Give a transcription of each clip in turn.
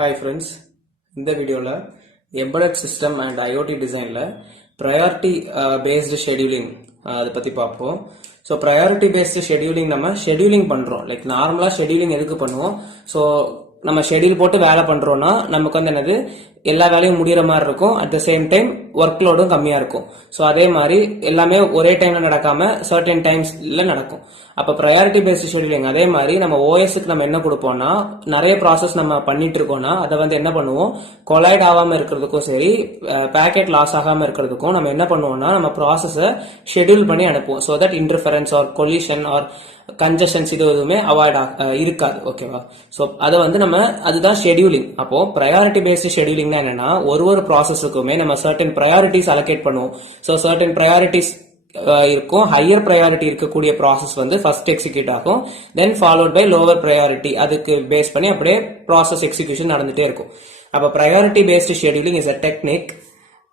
Hi friends, இந்த வீடியோல embedded system and IoT designல priority based scheduling அதை பத்தி பார்ப்போம். So priority based scheduling நம்ம scheduling பண்றோம். லைக் நார்மலா scheduling எதுக்கு பண்ணுவோம்? So நம்ம ஷெட்யூல் போட்டு வேலை பண்றோம்னா நமக்கு வந்து என்னது எல்லா வேலையும் முடியற மாதிரி இருக்கும். At the same time work லோடும் கம்மியா இருக்கும். ஸோ அதே மாதிரி எல்லாமே ஒரே டைம்ல நடக்காம சர்டன் டைம்ஸ்ல நடக்கும். அப்ப ப்ரையாரிட்டி பேஸ்ட் ஷெட்யூலிங் அதே மாதிரி நம்ம ஓஎஸ்க்கு நம்ம என்ன கொடுப்போம்னா நிறைய ப்ராசஸ் நம்ம பண்ணிட்டு இருக்கோம்னா அதை வந்து என்ன பண்ணுவோம், கொலைட் ஆகாம இருக்கிறதுக்கும் சரி பேக்கெட் லாஸ் ஆகாம இருக்கிறதுக்கும் நம்ம என்ன பண்ணுவோம்னா நம்ம ப்ராசஸை ஷெட்யூல் பண்ணி அனுப்புவோம். So that interference or collision or congestions இது எதுவுமே அவாய்ட் இருக்காது. ஓகேவா? ஸோ அதை வந்து நம்ம அதுதான் ஷெட்யூலிங். அப்போ ப்ரையாரிட்டி பேஸ்ட் ஷெட்யூலிங்னா என்னன்னா ஒரு ப்ராசஸுக்குமே நம்ம சர்டன் ப்ரையாரிட்டிஸ் அலோகேட் பண்ணுவோம். ஸோ சர்டன் ப்ரையாரிட்டிஸ் இருக்கும். ஹையர் ப்ரையாரிட்டி இருக்கக்கூடிய ப்ராசஸ் வந்து ஃபர்ஸ்ட் எக்ஸிக்யூட் ஆகும். Then followed by lower priority. அதுக்கு பேஸ் பண்ணி அப்படியே ப்ராசஸ் எக்ஸிக்யூஷன் நடந்துட்டே இருக்கும். அப்போ priority based scheduling is a technique.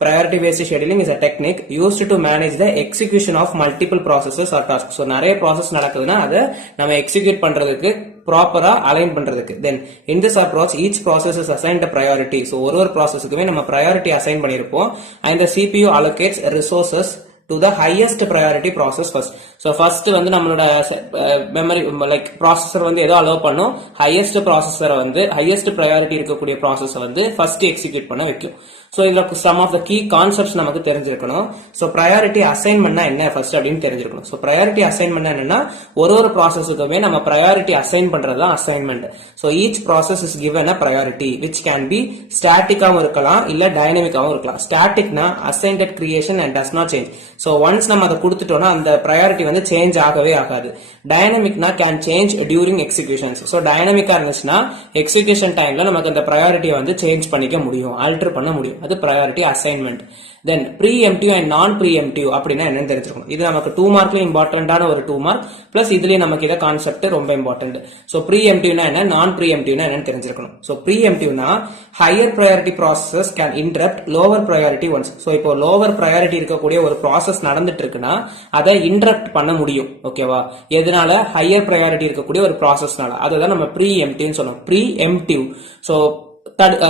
Priority based scheduling is a technique used to manage the execution of multiple processes or tasks. So நிறைய process நடக்குதுன்னா அதை நம்ம execute பண்றதுக்கு ப்ராப்பரா அலைன் பண்றதுக்கு. Then in this approach each process is assigned a priority. So ஒரு ப்ராசஸ்க்குமே நம்ம priority assign பண்ணிருப்போம். And the CPU allocates resources to the highest priority process first. So first வந்து நம்மளோட மெமரி லைக் ப்ராசஸர் வந்து ஏதோ அலோவ் பண்ணும், highest ப்ராசஸரை வந்து highest priority இருக்கக்கூடிய ப்ராசஸை வந்து ஃபர்ஸ்ட் எக்ஸிக்யூட் பண்ண வைக்கும். ஸோ இதுல some of the key concepts நமக்கு தெரிஞ்சிருக்கணும். ஸோ ப்ரையாரிட்டி அசைன்மெண்ட்னா என்ன ஃபர்ஸ்ட் அப்படின்னு தெரிஞ்சிருக்கணும். ஸோ ப்ரையாரிட்டி அசைன்மெண்ட் என்னன்னா ஒரு ப்ராசஸுக்குமே நம்ம ப்ரையாரிட்டி அசைன் பண்றதுதான் assignment. So each process is given a priority which can be ஸ்டாட்டிக்காவும் இருக்கலாம் இல்ல டைனமிக்காவும் இருக்கலாம். ஸ்டாட்டிக்னா assigned at creation and does not change. So once நம்ம அதை கொடுத்துட்டோம்னா அந்த ப்ரையாரிட்டி வந்து சேஞ்ச் ஆகவே ஆகாது. டைனமிக்னா can change during executions. So டைனமிக்கா இருந்துச்சுன்னா எக்ஸிகியூஷன் டைம்ல நமக்கு அந்த ப்ரையாரிட்டியை வந்து சேஞ்ச் பண்ணிக்க முடியும், ஆல்டர் பண்ண முடியும். அது priority assignment. Then pre-emptive and நான் ப்ரீஎம்டிவ் அப்படின்னா என்னன்னு தெரிஞ்சிருக்கணும். இது நமக்கு 2 மார்க்ல இம்பார்ட்டன்டான ஒரு 2 மார்க் பிளஸ் இதுலயே நமக்கு இத கான்செப்ட் ரொம்ப இம்பார்ட்டன்ட். சோ ப்ரீஎம்டிவ்னா என்ன, நான் ப்ரீஎம்டிவ்னா என்னன்னு தெரிஞ்சிருக்கணும். சோ ப்ரீஎம்டிவ்னா higher priority processes can interrupt lower priority ones. So இப்போ லோவர் ப்ரையாரிட்டி இருக்கக்கூடிய ஒரு ப்ராசஸ் நடந்துட்டு இருக்குன்னா அதை இன்டரப்ட் பண்ண முடியும். ஓகேவா? எதனால? ஹையர் ப்ரையாரிட்டி இருக்கக்கூடிய ஒரு ப்ராசஸ்னால. அதுதான் நம்ம ப்ரீஎம்டிவ்னு சொல்றோம். ப்ரீஎம்டிவ் சோ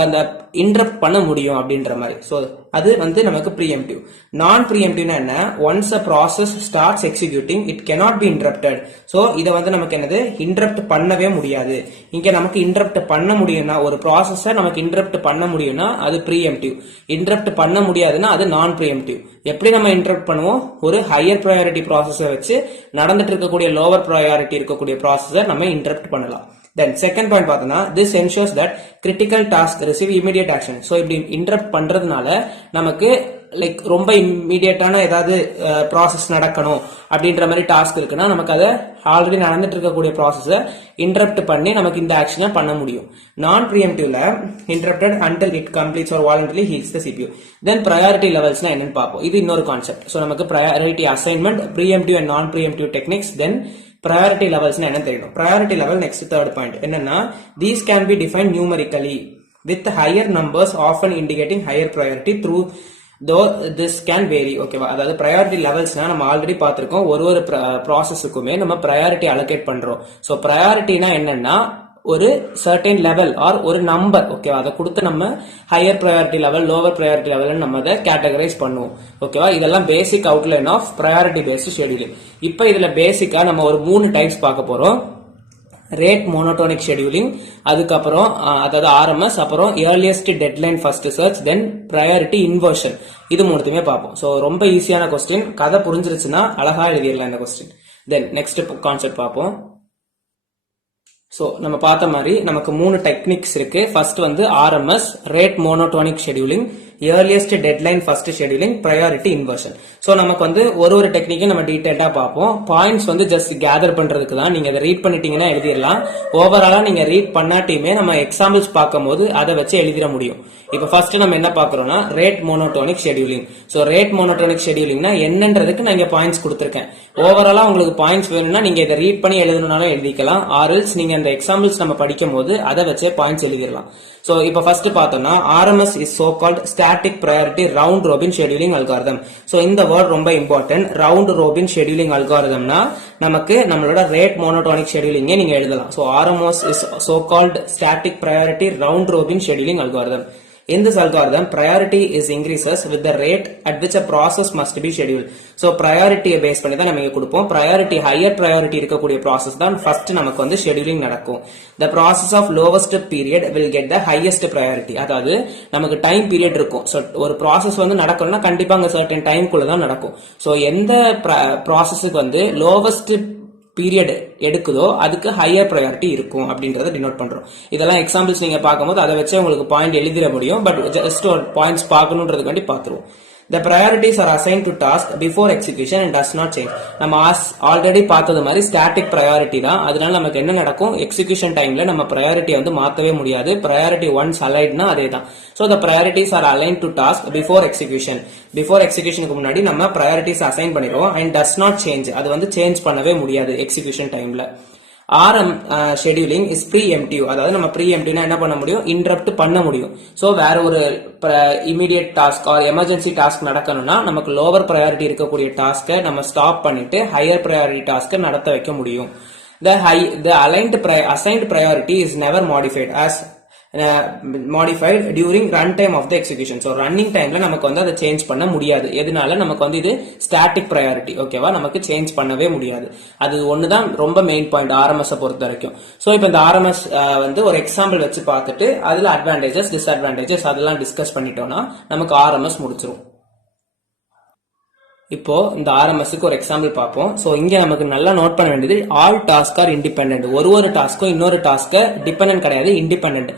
அந்த இன்டரப்ட் பண்ண முடியும் அப்படின்ற மாதிரி. சோ அது வந்து நமக்கு ப்ரீஎம்டிவ். நான் ப்ரீஎம்டிவ்னா என்ன, once a process starts executing it cannot be interrupted. So இத வந்து நமக்கு என்னது இன்டரப்ட் பண்ணவே முடியாது. இங்க நமக்கு இன்டரப்ட் பண்ண முடியும்னா ஒரு ப்ராசஸை நமக்கு இன்டரப்ட் பண்ண முடியும்னா அது ப்ரீஎம்டிவ். இன்டரப்ட் பண்ண முடியாதுன்னா அது நான் ப்ரீஎம்டிவ். எப்படி நம்ம இன்டரப்ட் பண்ணுவோம், ஒரு ஹையர் ப்ரையாரிட்டி ப்ராசஸை வச்சு நடந்துட்டு இருக்கக்கூடிய லோவர் ப்ரையாரிட்டி இருக்கக்கூடிய ப்ராசஸை நம்ம இன்டரப்ட் பண்ணலாம். Then second point பார்த்தோம்னா this ensures that critical task receive immediate action. So இப்படி இன்டரப்ட் பண்றதுனால நமக்கு லைக் ரொம்ப இம்மீடியட்டான ஏதாவது ப்ராசஸ் நடக்கணும் அப்படின்ற மாதிரி டாஸ்க் இருக்குன்னா நமக்கு அதை ஆல்ரெடி நடந்துட்டு இருக்கக்கூடிய ப்ராசஸை இன்டரப்ட் பண்ணி நமக்கு இந்த ஆக்ஷனை பண்ண முடியும். நான் ப்ரீஎம்டிவ்ல interrupted until it completes or voluntarily heals the CPU. Then priority levelsனா என்னன்னு பார்ப்போம். இது இன்னொரு கான்செப்ட். ஸோ நமக்கு priority assignment, preemptive and non preemptive techniques. Then priority levels என்ன தெரியும். priority level next third point என்னன்னா these can be defined numerically with higher numbers often indicating higher priority through though this can vary. ஓகேவா? அதாவது priority levelsனா நம்ம already பார்த்திருக்கோம். ஒரு ப்ராசஸுக்குமே நம்ம priority allocate பண்றோம். சோ priorityனா என்னன்னா ஒரு சர்டன் லெவல் ஆர் ஒரு நம்பர். ஓகேவா? அதை கொடுத்து நம்ம higher priority level lower priority level நம்ம அதை கேட்டகரைஸ் பண்ணுவோம். ஓகேவா? இதெல்லாம் basic outline of priority based scheduling. இப்போ இதுல பேசிக்கா நம்ம ஒரு 3 டைப்ஸ் பார்க்க போறோம். ரேட் மோனோடோனிக் ஷெட்யூலிங், அதுக்கப்புறம் அதாவது ஆர்எம்எஸ், அப்புறம் ஏர்லியஸ்ட் டெட்லைன் ஃபர்ஸ்ட் சர்ச், தென் ப்ரையாரிட்டி இன்வர்ஷன். இது மூணுத்துமே பார்ப்போம். ஸோ ரொம்ப ஈஸியான கொஸ்டின், கதை புரிஞ்சிருச்சுன்னா அழகா எழுதிடலாம் இந்த கொஸ்டின். தென் நெக்ஸ்ட் கான்செப்ட் பார்ப்போம். சோ நம்ம பார்த்த மாதிரி நமக்கு 3 டெக்னிக்ஸ் இருக்கு. ஃபர்ஸ்ட் வந்து RMS, rate monotonic scheduling, earliest deadline first scheduling, priority inversion. So நமக்கு வந்து ஒரு டெக்னிக்கை நம்ம டீடைலா பார்ப்போம். பாயிண்ட்ஸ் வந்து ஜஸ்ட் கேதர் பண்றதுக்கு தான். நீங்க அதை ரீட் பண்ணிட்டீங்கன்னா எழுதிடலாம். ஓவராலா நீங்க ரீட் பண்ணாட்டியுமே நம்ம எக்ஸாம்பிள்ஸ் பார்க்கும்போது அதை வச்சு எழுதிட முடியும். இப்ப ஃபர்ஸ்ட் நம்ம என்ன பார்க்கறோம்னா rate monotonic scheduling. So rate monotonic ஷெட்யூலிங்னா என்னன்றதுக்கு நான் இங்க பாயிண்ட்ஸ் கொடுத்திருக்கேன். ஓவராலா உங்களுக்கு பாயிண்ட்ஸ் வேணும்னா நீங்க இதை ரீட் பண்ணி எழுதணும்னாலும் எழுதிக்கலாம். ஆர்எல்ஸ் நீங்க அந்த எக்ஸாம்பிள்ஸ் நம்ம படிக்கும் போது அதை வச்சே பாயிண்ட்ஸ் எழுதிடலாம். சோ இப்ப ஃபர்ஸ்ட் பார்த்தோம்னா RMS is so called static priority round Robin scheduling algorithm. So இந்த வேர்ட் ரொம்ப இம்பார்ட்டன்ட். ரவுண்ட் ரோபின் ஷெட்யூலிங் அல்காரிதம்னா நமக்கு நம்மளோட ரேட் மோனோடானிக் ஷெட்யூலிங்கே நீங்க எழுதலாம். So RMS is so called static priority round Robin scheduling algorithm. In this algorithm, priority is increases with the rate at which a process must be scheduled. So priority base பண்ணி தான் நம்ம இங்க கொடுப்போம். Priority higher priority இருக்கக்கூடிய process தான் first நமக்கு வந்து scheduling நடக்கும். The process of lowest period will get the highest priority. அதாவது நமக்கு time period இருக்கும். So ஒரு process வந்து நடக்கணும்னா கண்டிப்பா அங்க certain time குள்ள தான் நடக்கும். So எந்த processக்கு வந்து lowest பீரியட் எடுக்குதோ அதுக்கு ஹையர் ப்ரையாரிட்டி இருக்கும் அப்படின்றத டினோட் பண்றோம். இதெல்லாம் எக்ஸாம்பிள்ஸ் நீங்க பார்க்கும்போது அதை வச்சு உங்களுக்கு பாயிண்ட் எழுதிட முடியும். பட் ஜஸ்ட் ஒரு பாயிண்ட்ஸ் பார்க்கணுன்றதுக்கு வேண்டி பார்த்துருவோம். The priorities are assigned to task before execution and does not change. நம்ம ஆல்ரெடி பார்த்தது மாதிரி ஸ்டாட்டிக் ப்ரையாரிட்டி தான். அதனால நமக்கு என்ன நடக்கும், எக்ஸிகியூஷன் டைம்ல நம்ம ப்ரையாரிட்டியை வந்து மாற்றவே முடியாது. ப்ரையாரிட்டி ஒன்ஸ் அலைட்னா அதே தான். So the priorities are aligned to task before execution. Before எக்ஸிகியூஷனுக்கு முன்னாடி நம்ம ப்ரையாரிட்டிஸ் அசைன் பண்ணிடுவோம். அண்ட் டஸ் நாட் சேஞ்ச், அது வந்து சேஞ்ச் பண்ணவே முடியாது எக்ஸிகியூஷன் டைம்ல. RM scheduling is preemptive. அதாவது நம்ம ப்ரீஎம்டிவ்னா என்ன பண்ண முடியும், இன்டரப்ட் பண்ண முடியும். ஸோ வேற ஒரு immediate task or emergency task நடக்கணும்னா நமக்கு லோவர் ப்ரையாரிட்டி இருக்கக்கூடிய டாஸ்கை நம்ம ஸ்டாப் பண்ணிட்டு ஹையர் ப்ரையாரிட்டி டாஸ்கை நடத்த வைக்க முடியும். The assigned priority is never modified during runtime of the execution. So running timeல நமக்கு வந்து அதை சேஞ்ச் பண்ண முடியாது. எதனால, நமக்கு வந்து இது ஸ்டாட்டிக் ப்ரையாரிட்டி. ஓகேவா, நமக்கு சேஞ்ச் பண்ணவே முடியாது. அது ஒண்ணுதான் ரொம்ப மெயின் பாயிண்ட் RMS பொறுத்த வரைக்கும். சோ இப்போ இந்த RMS வந்து ஒரு எக்ஸாம்பிள் வச்சு பார்த்துட்டு அதுல அட்வான்டேஜஸ் டிஸ்அட்வான்டேஜஸ் அதெல்லாம் டிஸ்கஸ் பண்ணிட்டோம்னா நமக்கு RMS முடிச்சிரும். இப்போ இந்த RMSக்கு ஒரு எக்ஸாம்பிள் பார்ப்போம். சோ இங்க நமக்கு நல்லா நோட் பண்ண வேண்டியது, ஆல் டாஸ்க் ஆர் இண்டிபெண்டன்ட். ஒரு டாஸ்க்கும் இன்னொரு டாஸ்க் டிபெண்டன்ட் கிடையாது, இண்டிபெண்டன்ட்.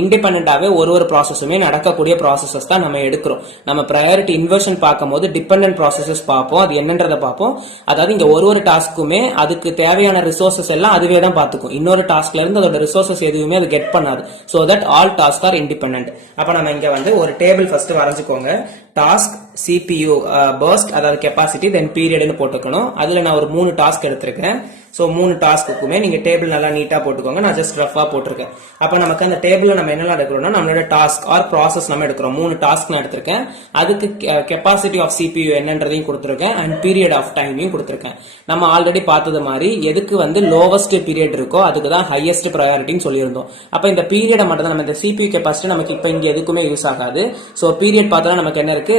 இண்டிபெண்டன்டாவே ஒரு ப்ராசஸுமே நடக்கக்கூடிய ப்ராசஸஸ் தான் நம்ம எடுக்கிறோம். நம்ம ப்ரையாரிட்டி இன்வர்ஷன் பார்க்கும்போது டிபெண்டன்ட் ப்ராசஸஸ் பார்ப்போம், அது என்னன்றதை பார்ப்போம். அதாவது இங்க ஒரு டாஸ்க்குமே அதுக்கு தேவையான ரிசோர்சஸ் எல்லாம் அதுவே தான் பார்த்துக்கும். இன்னொரு டாஸ்க்ல இருந்து அதோட ரிசோர்சஸ் எதுவுமே அது கெட் பண்ணாது. So that all task are independent. அப்ப நம்ம இங்க வந்து ஒரு டேபிள் ஃபர்ஸ்ட் வரைஞ்சுக்கோங்க. டாஸ்க், CPU burst, அதாவது கெப்பாசிட்டி, தென் பீரியட்னு போட்டுக்கணும். அதுல நான் ஒரு 3 டாஸ்க் எடுத்திருக்கேன். சோ 3 டாஸ்க்குமே நீங்க டேபிள் நல்லா நீட்டா போட்டுக்கோங்க. நான் ஜஸ்ட் ரஃபா போட்டிருக்கேன். அப்ப நமக்கு அந்த டேபிள்ல நம்ம என்னெல்லாம் எடுக்கிறோம்னா நம்மளோட டாஸ்க் ஆர் ப்ராசஸ் நம்ம எடுக்கிறோம். 3 டாஸ்க் நான் எடுத்திருக்கேன். அதுக்கு கெப்பாசிட்டி ஆஃப் CPU என்னன்றதையும் கொடுத்திருக்கேன் அண்ட் பீரியட் ஆஃப் டைமையும் கொடுத்திருக்கேன். நம்ம ஆல்ரெடி பார்த்தது மாதிரி எதுக்கு வந்து லோவஸ்ட் பீரியட் இருக்கோ அதுக்கு தான் ஹையஸ்ட் ப்ரையாரிட்டின்னு சொல்லியிருந்தோம். அப்ப இந்த பீரியட மட்டும் தான் நம்ம இந்த CPU கெப்பாசிட்டி நமக்கு இப்ப இங்க எதுக்குமே யூஸ் ஆகாது. சோ பீரியட் பார்த்தா நமக்கு என்ன இருக்கு,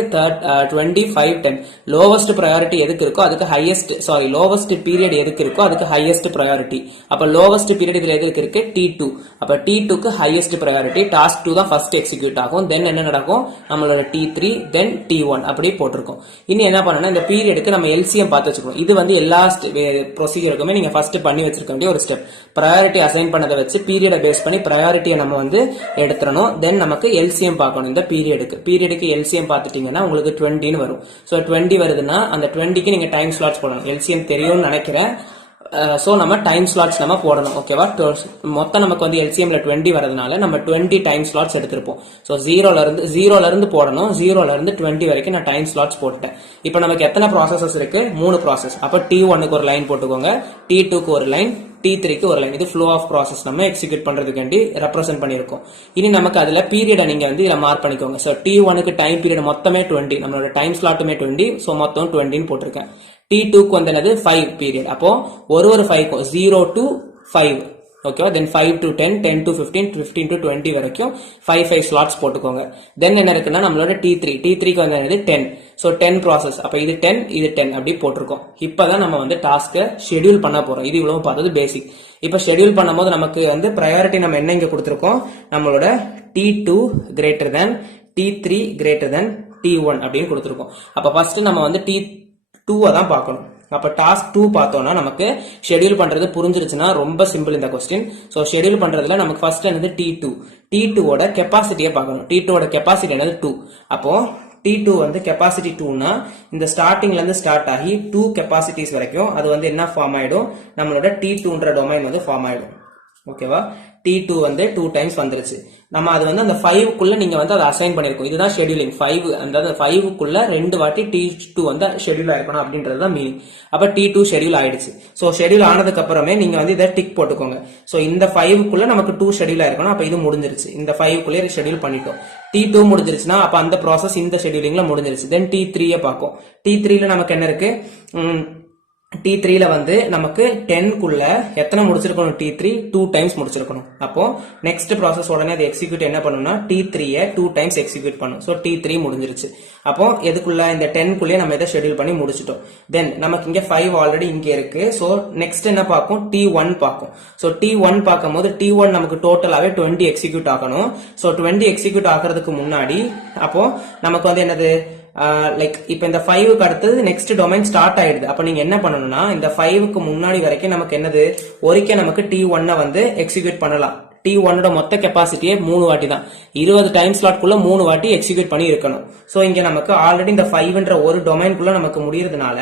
20, 5, 10. லோவஸ்ட் ப்ரையாரிட்டி எதுக்கு இருக்கோ அதுக்கு ஹையஸ்ட், லோவஸ்ட் பீரியட் எதுக்கு இருக்கோ அதுக்கு ஹையஸ்ட் ப்ரையாரிட்டி. அப்ப லோவஸ்ட் பீரியட் இதுல எதுக்கு இருக்கு, T2. அப்ப T2க்கு ஹையஸ்ட் ப்ரையாரிட்டி. டாஸ்க் 2 தான் ஃபர்ஸ்ட் எக்ஸிக்யூட் ஆகும். தென் என்ன நடக்கும், நம்மளோட T3, தென் T1 அப்படி போட்டிருக்கோம். இனி என்ன பண்ணணும், இந்த பீரியடுக்கு நம்ம LCM பார்த்து வச்சுக்கணும். இது வந்து எல்லா ப்ரொசீஜருக்குமே நீங்க ஃபர்ஸ்ட் பண்ணி வச்சிருக்க வேண்டிய ஒரு ஸ்டெப். ப்ரையாரிட்டி அசைன் பண்ணதை வச்சு பீரியடை பேஸ் பண்ணி ப்ரையாரிட்டியை நம்ம வந்து எடுத்துறணும். தென் நமக்கு LCM பார்க்கணும். இந்த பீரியடுக்கு LCM பார்த்துட்டீங்கன்னா உங்களுக்கு 20ன்னு வரும். சோ 20 வருதுன்னா அந்த 20க்கு நீங்க டைம் ஸ்லாட்ஸ் போடணும். LCM தெரியும்னு நினைக்கிறேன். சோ நம்ம டைம் ஸ்லாட்ஸ் நம்ம போடணும். ஓகேவா, மொத்தம் நமக்கு வந்து LCMல 20 வரதுனால நம்ம 20 டைம் ஸ்லாட்ஸ் எடுத்திருப்போம். சோ 0ல இருந்து போடணும். 0ல இருந்து 20 வரைக்கும் நான் டைம் ஸ்லாட்ஸ் போட்டுட்டேன். இப்போ நமக்கு எத்தனை ப்ராசஸஸ் இருக்கு, 3 ப்ராசஸ். அப்ப T1க்கு ஒரு லைன் போட்டுக்கோங்க, T2க்கு ஒரு லைன், T3க்கு ஒரு லைன். இது ஃப்ளோ ஆஃப் ப்ராசஸ் நம்ம எக்ஸிக்யூட் பண்றதுக்காண்டி ரெப்ரசென்ட் பண்ணிருக்கோம். இனி நமக்கு அதுல பீரியட நீங்க வந்து இதை மார்க் பண்ணிக்கோங்க. சோ T1க்கு டைம் பீரியட் மொத்தமே 20, நம்மளோட டைம் ஸ்லாட்டுமே 20. சோ மொத்தம் 20ன்னு போட்டிருக்கேன். T2க்கு வந்து என்னது 5 பீரியட். அப்போ ஒரு 5க்கும் 0 to 5. ஓகேவா, தென் 5 to 10, 10 to 15, 15 to 20 வரைக்கும் 5 ஸ்லாட்ஸ் போட்டுக்கோங்க. தென் என்ன இருக்குன்னா நம்மளோட T3க்கு வந்து என்னது 10. So 10 process. அப்ப இது 10, இது 10 அப்படி போட்டிருக்கோம். இப்பதான் நம்ம வந்து டாஸ்க்கை ஷெட்யூல் பண்ண போறோம். இது இவ்வளவு பார்த்தது பேசிக். இப்ப ஷெட்யூல் பண்ணும்போது நமக்கு வந்து ப்ரையாரிட்டி நம்ம என்ன இங்க கொடுத்திருக்கோம், நம்மளோட T2 greater than T3 greater than T1 அப்படின்னு கொடுத்திருக்கோம். அப்ப ஃபர்ஸ்ட் நம்ம வந்து T2 தான் பார்க்கணும். அப்ப டாஸ்க் 2 பார்த்தோம்னா நமக்கு ஷெட்யூல் பண்றது புரிஞ்சிருச்சுன்னா ரொம்ப சிம்பிள் இந்த கொஸ்டின். சோ ஷெட்யூல் பண்றதுல நமக்கு ஃபர்ஸ்ட் என்னது T2வோட கெப்பாசிட்டியை பார்க்கணும். T2வோட கெப்பாசிட்டி என்னது 2. அப்போ T2 வந்து கெப்பாசிட்டி 2னா இந்த ஸ்டார்டிங்ல இருந்து ஸ்டார்ட் ஆகி 2 கெப்பாசிட்டிஸ் வரைக்கும் அது வந்து என்ன ஃபார்ம் ஆயிடும், நம்மளோட T2ன்ற டொமைன் வந்து ஃபார்ம் ஆயிடும். ஓகேவா, T2 வந்து 2 டைம்ஸ் வந்துருச்சு. நம்ம அது வந்து அந்த 5க்குள்ள நீங்க வந்து அதை அசைன் பண்ணிருக்கோம். இதுதான் ஷெட்யூலிங். 5 அந்த 5க்குள்ள 2 வாட்டி T2 வந்து ஷெட்யூல் ஆயிருக்கணும் அப்படின்றது தான் மீனிங். அப்ப T2 ஷெட்யூல் ஆயிடுச்சு. சோ ஷெட்யூல் ஆனதுக்கு அப்புறமே நீங்க வந்து இதை டிக் போட்டுக்கோங்க. சோ இந்த 5க்குள்ள நமக்கு 2 ஷெட்யூல் ஆயிருக்கணும். அப்ப இது முடிஞ்சிருச்சு. இந்த 5க்குள்ளே ஷெட்யூல் பண்ணிட்டோம். T2 முடிஞ்சிருச்சுன்னா அப்ப அந்த ப்ராசஸ் இந்த ஷெட்யூலிங்ல முடிஞ்சிருச்சு. தென் T3 பார்க்கும். T3ல நமக்கு என்ன இருக்கு? T3ல வந்து நமக்கு 10க்குள்ள எத்தனை முடிச்சிருக்கணும்? T3 2 டைம்ஸ் முடிச்சிருக்கணும். அப்போ நெக்ஸ்ட் ப்ராசஸ் உடனே அது எக்ஸிக்யூட் என்ன பண்ணும்னா T3ய 2 டைம்ஸ் எக்ஸிக்யூட் பண்ணும். சோ T3 முடிஞ்சிருச்சு. அப்போ எதுக்குள்ள இந்த 10க்குள்ளே நம்ம இதை ஷெட்யூல் பண்ணி முடிச்சிட்டோம். தென் நமக்கு இங்க 5 ஆல்ரெடி இங்க இருக்கு. சோ நெக்ஸ்ட் என்ன பார்க்கும்? T1 பார்க்கும். சோ T1 பார்க்கும்போது T1 நமக்கு டோட்டலாவே 20 எக்ஸிக்யூட் ஆகணும். சோ 20 எக்ஸிக்யூட் ஆகிறதுக்கு முன்னாடி அப்போ நமக்கு வந்து என்னது லைக் இப்ப இந்த 5க்கு அடுத்தது நெக்ஸ்ட் டொமைன் ஸ்டார்ட் ஆயிடுது. அப்ப நீங்க என்ன பண்ணணும்னா இந்த 5க்கு முன்னாடி வரைக்கும் நமக்கு என்னது ஒருக்கே நமக்கு T1 வந்து எக்ஸிக்யூட் பண்ணலாம். T1 மொத்த கெப்பாசிட்டியே 3 வாட்டி தான். 20 டைம் ஸ்லாட்குள்ள 3 வாட்டி எக்ஸிக்யூட் பண்ணி இருக்கணும். சோ இங்க நமக்கு ஆல்ரெடி இந்த 5ன்ற ஒரு டொமைன்குள்ள நமக்கு முடியறதுனால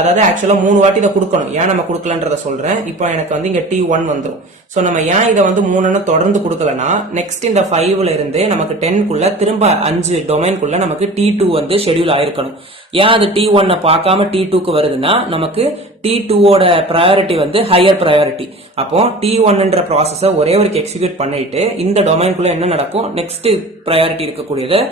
அதாவது ஆக்சுவலா 3 வாட்டி இதை கொடுக்கணும். ஏன் நம்ம கொடுக்கலன்றத சொல்றேன். இப்போ எனக்கு வந்து இங்க T1 வந்துடும். சோ நம்ம ஏன் இதை வந்து 3 தொடர்ந்து கொடுக்கலனா நெக்ஸ்ட் இந்த 5ல இருந்து நமக்கு 10க்குள்ள திரும்ப 5 டொமைன்குள்ள நமக்கு T2 வந்து ஷெட்யூல் ஆயிருக்கணும். ஏன் அது T1 பார்க்காம T2க்கு வருதுன்னா நமக்கு T2ஓட ப்ரையாரிட்டி வந்து ஹையர் ப்ரையாரிட்டி. அப்போ T1ன்ற ப்ராசஸ ஒரே ஒரு எக்ஸிக்யூட் பண்ணிட்டு இந்த டொமைன்குள்ள என்ன நடக்கும்? நெக்ஸ்ட் ப்ரையாரிட்டி இருக்கக்கூடியதை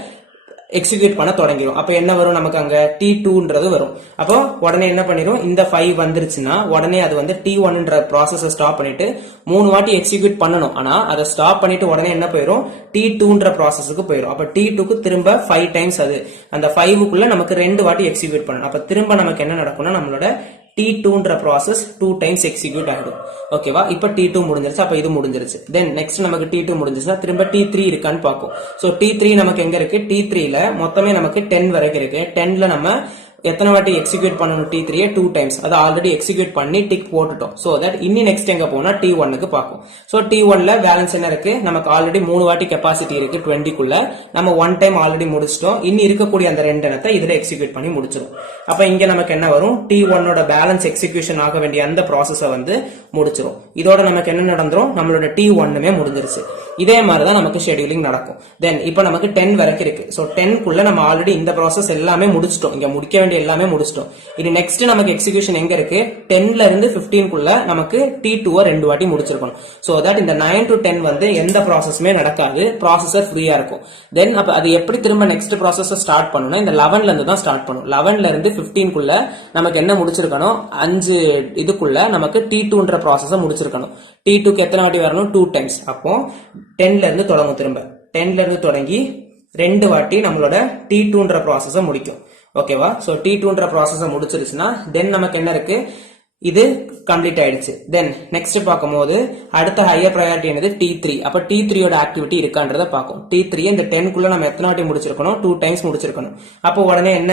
எக்ஸிக்யூட் பண்ண தொடங்கிடும். அப்ப என்ன வரும்? நமக்கு அங்க T2ன்றது வரும். அப்போ உடனே என்ன பண்ணிரும்? இந்த 5 வந்துருச்சுன்னா உடனே அது வந்து T1ன்ற ப்ராசஸ ஸ்டாப் பண்ணிட்டு 3 வாட்டி எக்ஸிக்யூட் பண்ணணும். ஆனா அதை ஸ்டாப் பண்ணிட்டு உடனே என்ன போயிரும்? T2ன்ற ப்ராசஸுக்கு போயிரும். அப்ப T2க்கு திரும்ப 5 டைம்ஸ் அது அந்த 5க்குள்ள நமக்கு 2 வாட்டி எக்ஸிக்யூட் பண்ணணும். அப்ப திரும்ப நமக்கு என்ன நடக்கும்னா நம்மளோட T2ன்ற ப்ராசஸ் 2 டைம்ஸ் எக்ஸிக்யூட் ஆகிடும். ஓகேவா? இப்ப T2 முடிஞ்சிருச்சு. அப்ப இது முடிஞ்சிருச்சு. தென் நெக்ஸ்ட் நமக்கு T2 முடிஞ்சிருச்சா திரும்ப T3 இருக்கான்னு பார்ப்போம். சோ T3 நமக்கு எங்க இருக்கு? T3ல மொத்தமே நமக்கு 10 வரைக்கும் இருக்கு. 10ல நம்ம எத்தனை வாட்டி எக்ஸிக்யூட் பண்ணணும்? T3ய 2 டைம்ஸ். அது ஆல்ரெடி எக்ஸிக்யூட் பண்ணி டிக் போட்டுட்டோம். சோ தட் இன்னி நெக்ஸ்ட் எங்க போனா T1க்கு பார்ப்போம். சோ T1ல பேலன்ஸ் என்ன இருக்கு? நமக்கு ஆல்ரெடி 3 வாட்டி கெப்பாசிட்டி இருக்கு 20க்குள்ள. நம்ம 1 டைம் ஆல்ரெடி முடிச்சிட்டோம். இன்னி இருக்கக்கூடிய அந்த 2 எண்ணத்தை இதுல எக்ஸிக்யூட் பண்ணி முடிச்சிடும். அப்ப இங்க நமக்கு என்ன வரும்? T1ஓட பேலன்ஸ் எக்ஸிக்யூஷன் ஆக வேண்டிய அந்த ப்ராசஸ வந்து முடிச்சிடும். இதோட நமக்கு என்ன நடந்துரும்? நம்மளோட T1மே முடிஞ்சிருச்சு. இதே மாதிரிதான் நமக்கு ஷெட்யூலிங் நடக்கும். தென் இப்ப நமக்கு 10 வரைக்கும் இருக்கு. சோ 10க்குள்ள நம்ம ஆல்ரெடி இந்த ப்ராசஸ் எல்லாமே முடிச்சிட்டோம். இங்க முடிக்க வேண்டிய எல்லாமே முடிச்சிட்டோம். இது நெக்ஸ்ட் நமக்கு எக்ஸிகியூஷன் எங்க இருக்கு? 10ல இருந்து 15க்குள்ள நமக்கு T2 2 வாட்டி முடிச்சிருக்கணும். சோ தட் இந்த 9 to 10 வந்து எந்த ப்ராசஸுமே நடக்காது. ப்ராசஸர் ஃப்ரீயா இருக்கும். தென் அப்ப அது எப்படி திரும்ப நெக்ஸ்ட் ப்ராசஸ் ஸ்டார்ட் பண்ணனும்னா இந்த 11ல இருந்து தான் ஸ்டார்ட் பண்ணும். 11ல இருந்து 15க்குள்ள நமக்கு என்ன முடிச்சிருக்கணும்? 5 இதுக்குள்ள நமக்கு T2ன்ற ப்ராசஸ முடிச்சிருக்கணும். T2க்கு எத்தனை வாட்டி வரணும்? 2 டைம்ஸ். அப்போ 10ல இருந்து தொடங்கும். திரும்ப 10ல இருந்து தொடங்கி 2 வாட்டி நம்மளோட T2ன்ற ப்ராசஸ முடிக்கும். ஓகேவா? சோ T2ன்ற ப்ராசஸ முடிச்சிருச்சுன்னா தென் நமக்கு என்ன இருக்கு? இது கம்ப்ளீட் ஆயிடுச்சு. தென் நெக்ஸ்ட் பார்க்கும்போது அடுத்த ஹையர் ப்ரையாரிட்டி என்னது? T3. அப்ப T3யோட ஆக்டிவிட்டி இருக்கான்றத பார்க்கும். T3 இந்த 10க்குள்ள நம்ம எத்தனை வாட்டி முடிச்சிருக்கணும்? 2 டைம்ஸ் முடிச்சிருக்கணும். அப்போ உடனே என்ன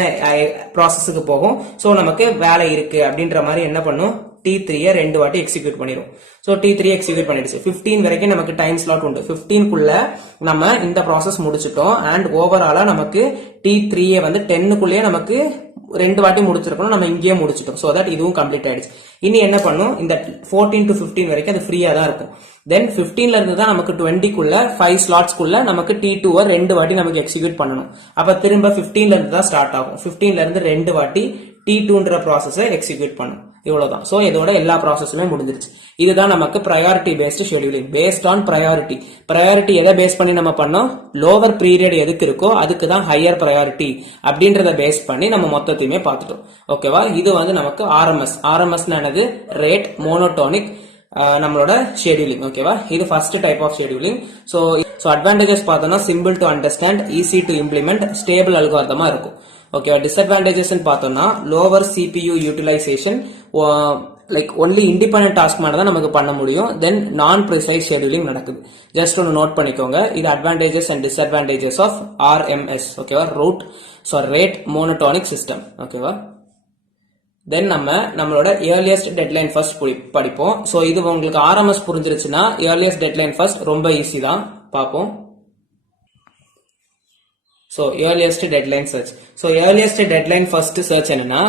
ப்ராசஸுக்கு போகும்? சோ நமக்கு வேலை இருக்கு அப்படின்ற மாதிரி என்ன பண்ணும்? T3ய 2 வாட்டி எக்ஸிக்யூட் பண்ணிரும். சோ T3 எக்ஸிக்யூட் பண்ணிடுச்சு. 15 வரைக்கும் நமக்கு டைம் ஸ்லாட் உண்டு. 15க்குள்ள நம்ம இந்த ப்ராசஸ் முடிச்சிட்டோம். அண்ட் ஓவராலா நமக்கு T3ய வந்து 10க்குள்ளேயே நமக்கு 2 வாட்டி முடிச்சிருக்கணும். நம்ம இங்கேயே முடிச்சிட்டோம். சோ தட் இதுவும் கம்ப்ளீட் ஆயிடுச்சு. இனி என்ன பண்ணும்? இந்த 14 to 15 வரைக்கும் அது ஃப்ரீயா தான் இருக்கும். தென் 15ல இருந்து தான் நமக்கு 20க்குள்ள 5 ஸ்லாட்ஸ்க்குள்ள நமக்கு T2 2 வாட்டி நமக்கு எக்ஸிக்யூட் பண்ணணும். அப்ப திரும்ப 15ல இருந்து தான் ஸ்டார்ட் ஆகும். 15ல இருந்து 2 வாட்டி T2ன்ற ப்ராசஸை எக்ஸிக்யூட் பண்ணும். இவ்வளவுதான். சோ இதோட எல்லா ப்ராசஸுமே முடிஞ்சிருச்சு. இதுதான் நமக்கு priority based scheduling. Based on priority. Priority எதை பேஸ் பண்ணி நம்ம பண்ணோம்? லோவர் பீரியட் எதுக்கு இருக்கோ அதுக்கு தான் ஹையர் ப்ரையாரிட்டி அப்படின்றத பேஸ் பண்ணி நம்ம மொத்தத்தையுமே பார்த்துட்டோம். ஓகேவா? இது வந்து நமக்கு ஆர்எம்எஸ். ஆர்எம்எஸ் ரேட் மோனோடோனிக் நம்மளோட ஷெட்யூலிங். ஓகேவா? இது first type of scheduling. So advantages பார்த்தோம்னா simple to understand, easy to implement, stable அல்காரிதமா இருக்கும். ஓகே. டிஸ்அட்வான்டேஜஸ் பார்த்தோம்னா lower CPU utilisation, like only independent task மட்டும் தான் நமக்கு பண்ண முடியும். தென் நான் ப்ரிசைஸ் ஷெட்யூலிங் நடக்குது. ஜஸ்ட் ஒன்று நோட் பண்ணிக்கோங்க. இது advantages and disadvantages of RMS. ஓகேவா? Rate monotonic system. ஓகேவா? தென் நம்மளோட ஏர்லியஸ்ட் டெட்லைன் ஃபர்ஸ்ட் படிப்போம். சோ இது உங்களுக்கு RMS புரிஞ்சிருச்சுன்னா ஏர்லியஸ்ட் டெட்லைன் ஃபர்ஸ்ட் ரொம்ப ஈஸி தான். பார்ப்போம். So earliest deadline search. So earliest deadline first search என்னன்னா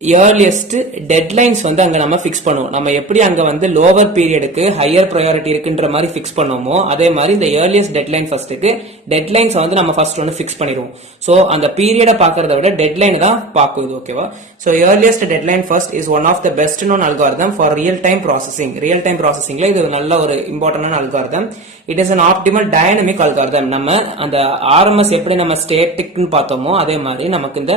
ஏர்லியஸ்ட் டெட்லைன்ஸ் வந்து அங்க நம்ம ஃபிக்ஸ் பண்ணுவோம். நம்ம எப்படி அங்க வந்து லோவர் பீரியடுக்கு ஹையர் ப்ரையாரிட்டி இருக்குன்ற மாதிரி ஃபிக்ஸ் பண்ணுவோமோ அதே மாதிரி இந்த ஏர்லியஸ்ட் டெட்லைன் ஃபர்ஸ்ட்டுக்கு டெட்லைன்ஸ் வந்து நம்ம ஃபர்ஸ்ட் வந்து ஃபிக்ஸ் பண்ணிடுவோம். ஸோ அந்த பீரியடை பார்க்கறத விட டெட்லைன் தான் பார்க்குது. ஓகேவா? So earliest deadline first is one of the best known algorithm for real time processing. Real time ப்ராசஸிங்ல இது நல்ல ஒரு இம்பார்ட்டன்டான algorithm. It is an optimal dynamic algorithm. நம்ம அந்த ஆர்எம்எஸ் எப்படி நம்ம ஸ்டேட்டிக்னு பார்த்தோமோ அதே மாதிரி நமக்கு இந்த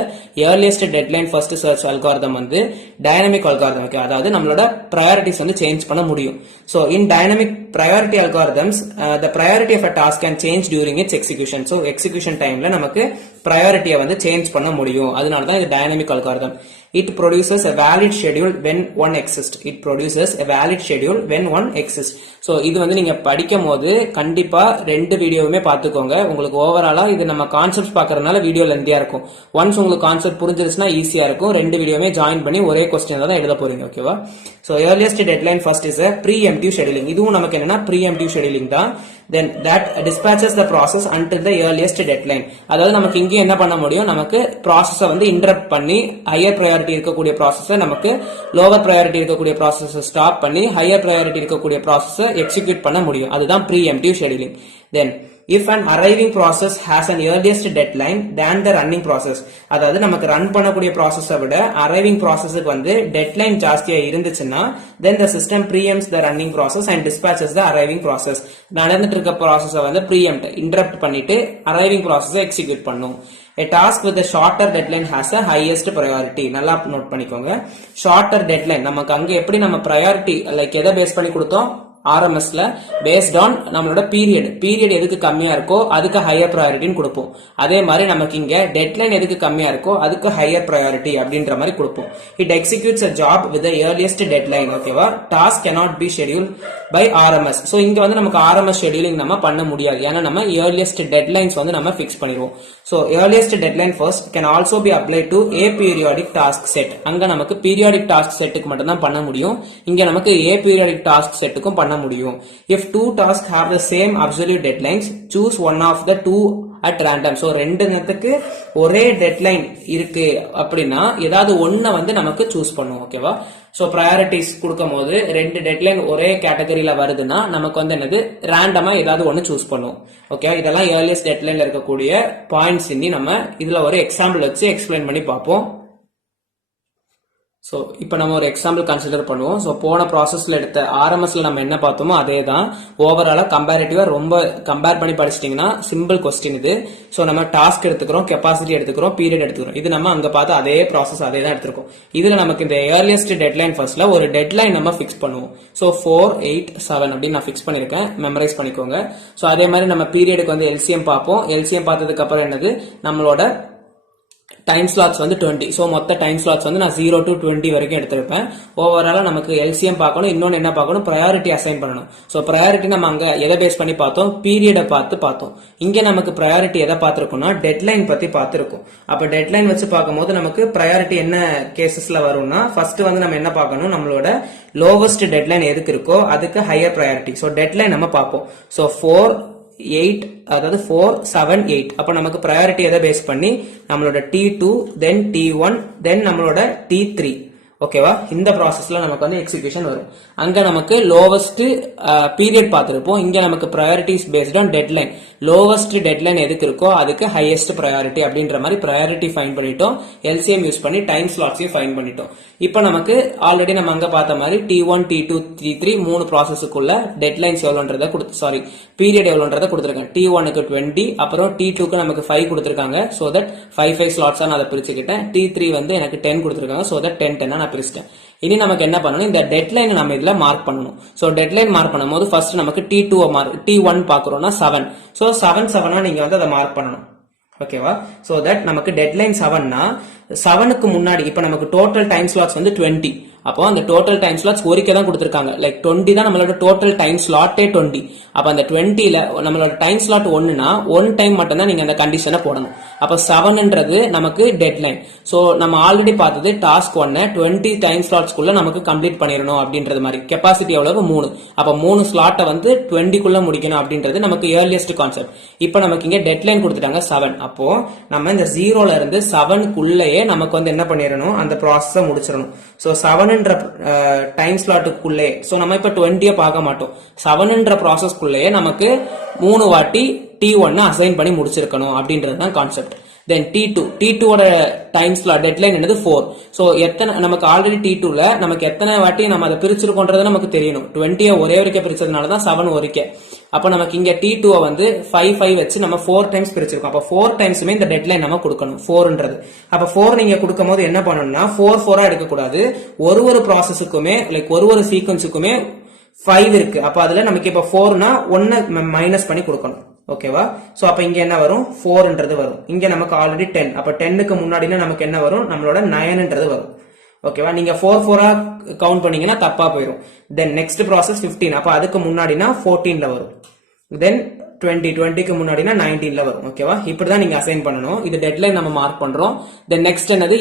earliest deadline first search algorithm வந்து டைனமிக் அல்காரிதம். ஓகே, அதாவது நம்மளோட ப்ரையாரிட்டிஸ் வந்து சேஞ்ச் பண்ண முடியும். So in dynamic priority algorithms, the priority of a task can change during its execution. So execution timeல நமக்கு priority வந்து change பண்ண முடியும். அதனால தான் இது dynamic algorithm. It produces a valid schedule when one exists. It produces a valid schedule when one exists. So இது வந்து நீங்க படிக்கும் போது கண்டிப்பா ரெண்டு வீடியோவுமே பார்த்துக்கோங்க. உங்களுக்கு ஓவராலா இது நம்ம கான்செப்ட் பார்க்கறதுனால வீடியோ லெந்தியா இருக்கும். ஒன்ஸ் உங்களுக்கு கான்செப்ட் புரிஞ்சிருச்சுன்னா ஈஸியா இருக்கும். ரெண்டு வீடியோவுமே ஜாயின் பண்ணி ஒரே கொஸ்டின் தான் எழுத போறீங்க. ஓகேவா? So earliest deadline first is a preemptive scheduling. இதுவும் நமக்கு என்னன்னா preemptive scheduling தான். Then that dispatches the process until the earliest deadline. அதாவது நமக்கு இங்க என்ன பண்ண முடியும், நமக்கு ப்ராசஸை வந்து இன்டரப்ட் பண்ணி ஹையர் ப்ரையாரிட்டி இருக்கக்கூடிய ப்ராசஸை நமக்கு லோவர் ப்ரையாரிட்டி இருக்கக்கூடிய ப்ராசஸை ஸ்டாப் பண்ணி ஹையர் ப்ரையாரிட்டி இருக்கக்கூடிய ப்ராசஸை எக்ஸிக்யூட் பண்ண முடியும். அதுதான் preemptive scheduling. Then if an arriving process has an earliest deadline than the running process, அதாவது நமக்கு ரன் பண்ணக்கூடிய ப்ராசஸை விட அரைவிங் ப்ராசஸுக்கு வந்து டெட்லைன் ஜாஸ்தியா இருந்துச்சுன்னா then the system preempts the running process and dispatches the arriving process. நடந்துட்டு இருக்க ப்ராசஸை வந்து preempt இன்டரப்ட் பண்ணிட்டு அரைவிங் ப்ராசஸை எக்ஸிக்யூட் பண்ணும். A task with a shorter deadline has a highest priority. நல்லா நோட் பண்ணிக்கோங்க. shorter deadline நமக்கு அங்க எப்படி நம்ம priority லைக் எதை பேஸ் பண்ணி கொடுத்தோம், ஆர்எம்எஸ்ல பேஸ்ட் ஆன் நம்மளோட பீரியட் எதுக்கு கம்மியா இருக்கோ அதுக்கு ஹையர் ப்ரையாரிட்டின்னு கொடுப்போம். அதே மாதிரி நமக்கு இங்க டெட்லைன் எதுக்கு கம்மியா இருக்கோ அதுக்கு ஹையர் ப்ரையாரிட்டி அப்படின்ற மாதிரி கொடுப்போம். It executes a job with the earliest deadline. ஓகேவா? Task cannot be scheduled by RMS. So இங்க வந்து நமக்கு RMS ஷெட்யூலிங் நம்ம பண்ண முடியாது. ஏன்னா நம்ம earliest deadlines வந்து நம்ம ஃபிக்ஸ் பண்ணிடுவோம். So earliest deadline first can also be applied to a periodic task set. அங்க நமக்கு periodic task setக்கு மட்டும் தான் பண்ண முடியும். இங்க நமக்கு a periodic task setக்கும் பண்ண முடியும். If two tasks have the same absolute deadlines, choose one of the two at random. So ரெண்டு நேரத்துக்கு ஒரே டெட்லைன் இருக்கு அப்படின்னா ஏதாவது ஒன்ன வந்து நமக்கு சூஸ் பண்ணுவோம். ஓகேவா? சோ ப்ரையாரிட்டிஸ் கொடுக்கும் போது ரெண்டு டெட்லைன் ஒரே கேட்டகரியில வருதுன்னா நமக்கு வந்து என்னது ரேண்டமா ஏதாவது ஒன்னு சூஸ் பண்ணுவோம். ஓகே, இதெல்லாம் ஏர்லியஸ்ட் டெட்லைன்ல இருக்கக்கூடிய பாயிண்ட்ஸ். இன்னி நம்ம இதுல ஒரு எக்ஸாம்பிள் வச்சு எக்ஸ்பிளைன் பண்ணி பார்ப்போம். ஸோ இப்போ நம்ம ஒரு எக்ஸாம்பிள் கன்சிடர் பண்ணுவோம். ஸோ போன ப்ராசஸ்ல எடுத்த ஆர்எம்எஸ்ல நம்ம என்ன பார்த்தோமோ அதே தான். ஓவராலா கம்பேரிட்டிவா ரொம்ப கம்பேர் பண்ணி படிச்சிட்டீங்கன்னா சிம்பிள் கொஸ்டின் இது. ஸோ நம்ம டாஸ்க் எடுத்துக்கிறோம், கெப்பாசிட்டி எடுத்துக்கிறோம், பீரியட் எடுத்துக்கிறோம். இது நம்ம அங்க பார்த்து அதே ப்ராசஸ் அதே தான் எடுத்துருக்கோம். இதுல நமக்கு இந்த ஏர்லியஸ்ட் டெட்லைன் ஃபர்ஸ்ட்ல ஒரு டெட்லைன் நம்ம ஃபிக்ஸ் பண்ணுவோம். ஸோ 4, 8, 7 அப்படின்னு நான் ஃபிக்ஸ் பண்ணிருக்கேன். மெமரைஸ் பண்ணிக்கோங்க. ஸோ அதே மாதிரி நம்ம பீரியடுக்கு வந்து எல்சிஎம் பார்ப்போம். எல்சிஎம் பார்த்ததுக்கு அப்புறம் என்னது, நம்மளோட டைம் ஸ்லாட்ஸ் வந்து 20. ஸோ மொத்த டைம் ஸ்லாட்ஸ் வந்து நான் 0 to 20 வரைக்கும் எடுத்திருப்பேன். ஓவராலா நமக்கு எல்சிஎம் பார்க்கணும், இன்னொன்று என்ன பார்க்கணும், ப்ரையாரிட்டி அசைன் பண்ணணும். ஸோ ப்ரையாரிட்டி நம்ம அங்க எதை பேஸ் பண்ணி பார்த்தோம், பீரியடை பார்த்தோம். இங்க நமக்கு ப்ரையாரிட்டி எதை பார்த்திருக்கோம்னா டெட்லைன் பத்தி பார்த்திருக்கோம். அப்ப டெட்லைன் வச்சு பார்க்கும்போது நமக்கு ப்ரையாரிட்டி என்ன கேசஸ்ல வரும்னா ஃபர்ஸ்ட் வந்து நம்ம என்ன பார்க்கணும், நம்மளோட லோவஸ்ட் டெட்லைன் எதுக்கு இருக்கோ அதுக்கு ஹையர் ப்ரையாரிட்டி. ஸோ டெட்லைன் நம்ம பார்ப்போம். ஸோ 4, 8, அதாவது 4, 7, 8. அப்ப நமக்கு ப்ரையாரிட்டி எதை பேஸ் பண்ணி நம்மளோட T2, தென் T1, தென் நம்மளோட T3. ஓகேவா? இந்த ப்ராசஸ்ல நமக்கு வந்து எக்ஸிகியூஷன் வரும். அங்க நமக்கு லோவஸ்ட் பீரியட் பார்த்திருப்போம். இங்க நமக்கு priorities based on deadline. Lowest deadline எதுக்கு இருக்கோ அதுக்கு ஹையஸ்ட் ப்ரையாரிட்டி அப்படின்ற மாதிரி ப்ரையாரிட்டி ஃபைன் பண்ணிட்டோம். எல்சிஎம் யூஸ் பண்ணி டைம் ஸ்லாட்ஸையும் ஃபைன் பண்ணிட்டோம். இப்போ நமக்கு ஆல்ரெடி நம்ம அங்க பார்த்த மாதிரி T1, T2, T3 மூணு ப்ராசஸுக்குள்ள டெட்லைன்ஸ் எவ்வளோன்றத பீரியட் எவ்வளோன்றத கொடுத்துருக்காங்க. T1க்கு 20, அப்புறம் T2க்கு நமக்கு 5 கொடுத்துருக்காங்க. ஸோ தட் 5 ஸ்லாட்ஸா நான் அதை பிரிச்சுக்கிட்டேன். T3 வந்து எனக்கு 10 கொடுத்துருக்காங்க. ஸோ தட் 10 நான் பிரிச்சிட்டேன். இனி நமக்கு என்ன பண்ணணும், இந்த டெட்லைன் நம்ம இதுல மார்க் பண்ணணும். சோ டெட்லைன் மார்க் பண்ணும்போது ஃபர்ஸ்ட் நமக்கு T1 பாக்குறோம்னா 7. சோ 7 நீங்க வந்து அதை மார்க் பண்ணணும். ஓகேவா? சோ தட் நமக்கு டெட்லைன் 7னா 7க்கு முன்னாடி இப்ப நமக்கு டோட்டல் டைம் ஸ்லாட்ஸ் வந்து 20. அப்போ அந்த டோட்டல் டைம் ஸ்லாட்ஸ் ஒரிக்கே தான் கொடுத்திருக்காங்க. லைக் 20 தான் நம்மளோட டோட்டல் டைம் ஸ்லாட்டே 20. அப்ப அந்த 20ல நம்மளோட டைம் ஸ்லாட் 1னா 1 டைம் மட்டும் தான் நீங்க அந்த கண்டிஷனை போடணும். அப்ப 7ன்றது நமக்கு டெட்லைன். சோ நம்ம ஆல்ரெடி பார்த்தது டாஸ்க் 1 20 டைம் ஸ்லாட்ஸ்க்குள்ள நமக்கு கம்ப்ளீட் பண்ணிடணும் அப்படின்றது மாதிரி. கெப்பாசிட்டி எவ்வளவு 3. அப்ப 3 ஸ்லாட்டை வந்து 20க்குள்ள முடிக்கணும் அப்படின்றது நமக்கு ஏர்லியஸ்ட் கான்செப்ட். இப்ப நமக்கு இங்க டெட்லைன் கொடுத்துட்டாங்க 7. அப்போ நம்ம இந்த 0ல இருந்து 7க்குள்ளேயே ஸ்லாட்குள்ளேயே நமக்கு வந்து என்ன பண்ணிடணும், அந்த ப்ராசஸை முடிச்சிடணும். ஸோ 7ன்ற டைம் ஸ்லாட்டுக்குள்ளே, ஸோ நம்ம இப்போ 20 பார்க்க மாட்டோம், 7ன்ற ப்ராசஸ்க்குள்ளேயே நமக்கு 3 வாட்டி T1 அசைன் பண்ணி முடிச்சிருக்கணும் அப்படின்றது தான் கான்செப்ட். தென் T2 டைம் ஸ்லாட் டெட்லைன் என்னது 4. ஸோ எத்தனை நமக்கு ஆல்ரெடி T2ல நமக்கு எத்தனை வாட்டி நம்ம அதை பிரிச்சிருக்கோன்றது நமக்கு தெரியணும். 20 ஒரே வரைக்கும் பிரிச்சதுனால தான் 7 வரைக்கும். அப்ப நமக்கு இங்க T2 வந்து 5 வச்சு நம்ம 4 டைம்ஸ் பிரிச்சிருக்கோம். அப்ப 4 டைம்ஸுமே இந்த டெட்லைன் நம்ம கொடுக்கணும் 4ன்றது. அப்ப 4 நீங்க கொடுக்கும் போது என்ன பண்ணணும்னா 4 எடுக்கக்கூடாது. ஒரு ப்ராசஸுக்குமே லைக் ஒரு சீக்வன்ஸுக்குமே 5 இருக்கு. அப்ப அதுல நமக்கு இப்ப 4னா 1 மைனஸ் பண்ணி கொடுக்கணும். ஓகேவா? சோ அப்ப இங்க என்ன வரும், 4ன்றது வரும். இங்க நமக்கு ஆல்ரெடி 10. அப்ப 10க்கு முன்னாடினா நமக்கு என்ன வரும், நம்மளோட 9ன்றது வரும். ஓகேவா? நீங்க 4 கவுண்ட் பண்ணீங்கன்னா தப்பா போயிடும். Then next process 15. அப்ப அதுக்கு முன்னாடினா 14ல வரும். தென் 20க்கு முன்னாடினா 19ல வரும். ஓகேவா? இப்படிதான் நீங்க அசைன் பண்ணணும். இது டெட்லைன் நம்ம மார்க் பண்றோம். தென் நெக்ஸ்ட் என்னது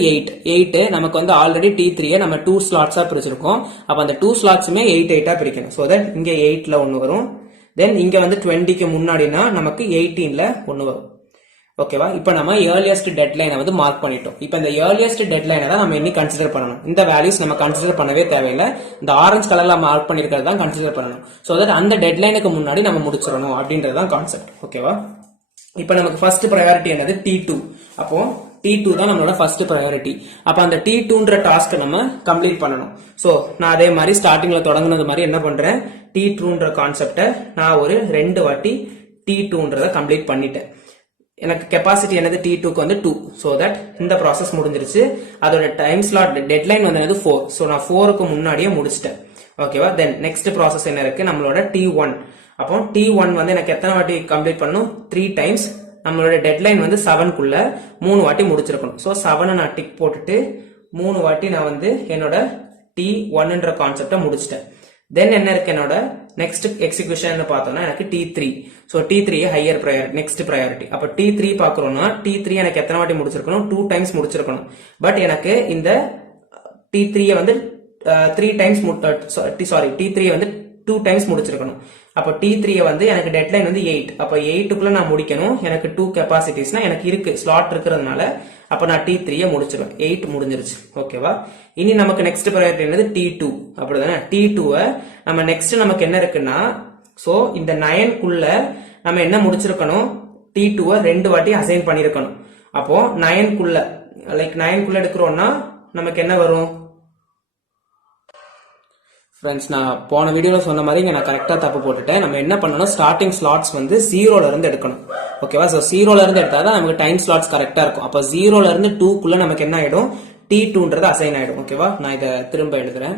8 நமக்கு வந்து ஆல்ரெடி T3 நம்ம 2 ஸ்லாட்ஸா பிரிச்சிருக்கோம். அப்ப அந்த 2 ஸ்லாட்ஸுமே 8 பிரிக்கணும். சோ தட் இங்க 8ல ஒன்னு வரும். தென் இங்க வந்து 20க்கு முன்னாடினா நமக்கு 18ல ஒன்னு வரும். ஓகேவா? இப்ப நம்ம ஏர்லியஸ்ட் டெட்லைனை வந்து மார்க் பண்ணிட்டோம். இப்ப இந்த ஏர்லியஸ்ட் டெட்லைனை தான் நம்ம இன்னி கன்சிடர் பண்ணணும். இந்த வேல்யூஸ் நம்ம கன்சிடர் பண்ணவே தேவையில்லை. இந்த ஆரஞ்சு கலர்ல மார்க் பண்ணிருக்கிறது தான் கன்சிடர் பண்ணணும். சோ தட் அந்த டெட்லைனுக்கு முன்னாடி நம்ம முடிச்சிடணும் அப்படின்றது தான் கான்செப்ட். ஓகேவா? இப்ப நமக்கு ஃபர்ஸ்ட் ப்ரையாரிட்டி என்னது T2. அப்போ T2 தான் நம்மளோட ஃபர்ஸ்ட் ப்ரையாரிட்டி. அப்ப அந்த T2ன்ற டாஸ்க் நம்ம கம்ப்ளீட் பண்ணணும். சோ நான் அதே மாதிரி ஸ்டார்டிங்ல தொடங்குனது மாதிரி என்ன பண்றேன், T2ன்ற கான்செப்டை நான் ஒரு 2 வாட்டி T2ன்றத கம்ப்ளீட் பண்ணிட்டேன். எனக்கு கெப்பாசிட்டி என்னது T2க்கு வந்து 2. சோ தட் இந்த ப்ராசஸ் முடிஞ்சிருச்சு. அதோட டைம் ஸ்லாட் டெட்லைன் வந்து 4. சோ நான் 4க்கு முன்னாடியே முடிச்சிட்டேன். ஓகேவா? தென் நெக்ஸ்ட் ப்ராசஸ் என்ன இருக்கு, நம்மளோட T1. அப்போ T1 வந்து எனக்கு எத்தனை வாட்டி கம்ப்ளீட் பண்ணணும், 3 டைம்ஸ். நம்மளோட டெட்லைன் வந்து 7க்குள்ள 3 வாட்டி முடிச்சிருக்கணும். சோ 7 நான் டிக் போட்டுட்டு 3 வாட்டி நான் வந்து என்னோட T1ன்ற கான்செப்டை முடிச்சிட்டேன். தென் என்ன இருக்கு, என்னோட நெக்ஸ்ட் எக்ஸிகியூஷன் பார்த்தோம்னா எனக்கு T3. So T3 higher priority, next priority. அப்ப T3 பாக்குறோம்னா T3 எனக்கு எத்தனை வாட்டி முடிச்சிருக்கணும், 2 டைம்ஸ் முடிச்சிருக்கணும். பட் எனக்கு இந்த T3 வந்து 3 டைம்ஸ் T3 வந்து 2 டைம்ஸ் முடிச்சிருக்கணும். அப்ப T3 வந்து எனக்கு டெட்லைன் வந்து 8. அப்ப 8க்குள்ள நான் முடிக்கணும். எனக்கு 2 கெப்பாசிட்டிஸ்னா எனக்கு இருக்கு, ஸ்லாட் இருக்கிறதுனால அப்ப நான் T3 முடிச்சிருவேன். 8 முடிஞ்சிருச்சு. ஓகேவா? இனி நமக்கு நெக்ஸ்ட் ப்ரையாரிட்டி என்னது T2. அப்படிதானே? T2 நம்ம நெக்ஸ்ட் நமக்கு என்ன இருக்குன்னா, சோ இந்த 9க்குள்ள நம்ம என்ன முடிச்சிருக்கணும், T2 2 வாட்டி அசைன் பண்ணிருக்கணும். அப்போ 9க்குள்ள எடுக்கிறோம்னா நமக்கு என்ன வரும் ஃப்ரெண்ட்ஸ், நான் போன வீடியோல சொன்ன மாதிரி இங்க நான் கரெக்டா தப்பு போட்டுட்டேன். நம்ம என்ன பண்ணணும், ஸ்டார்டிங் ஸ்லாட்ஸ் வந்து 0ல இருந்து எடுக்கணும். ஓகேவா? சோ 0ல இருந்து எடுத்தாதான் நமக்கு டைம் ஸ்லாட்ஸ் கரெக்டா இருக்கும். அப்ப 0ல இருந்து 2க்குள்ள நமக்கு என்ன ஆயிடும், T2ன்றது அசைன் ஆயிடும். ஓகேவா? நான் இதை திரும்ப எழுதுறேன்.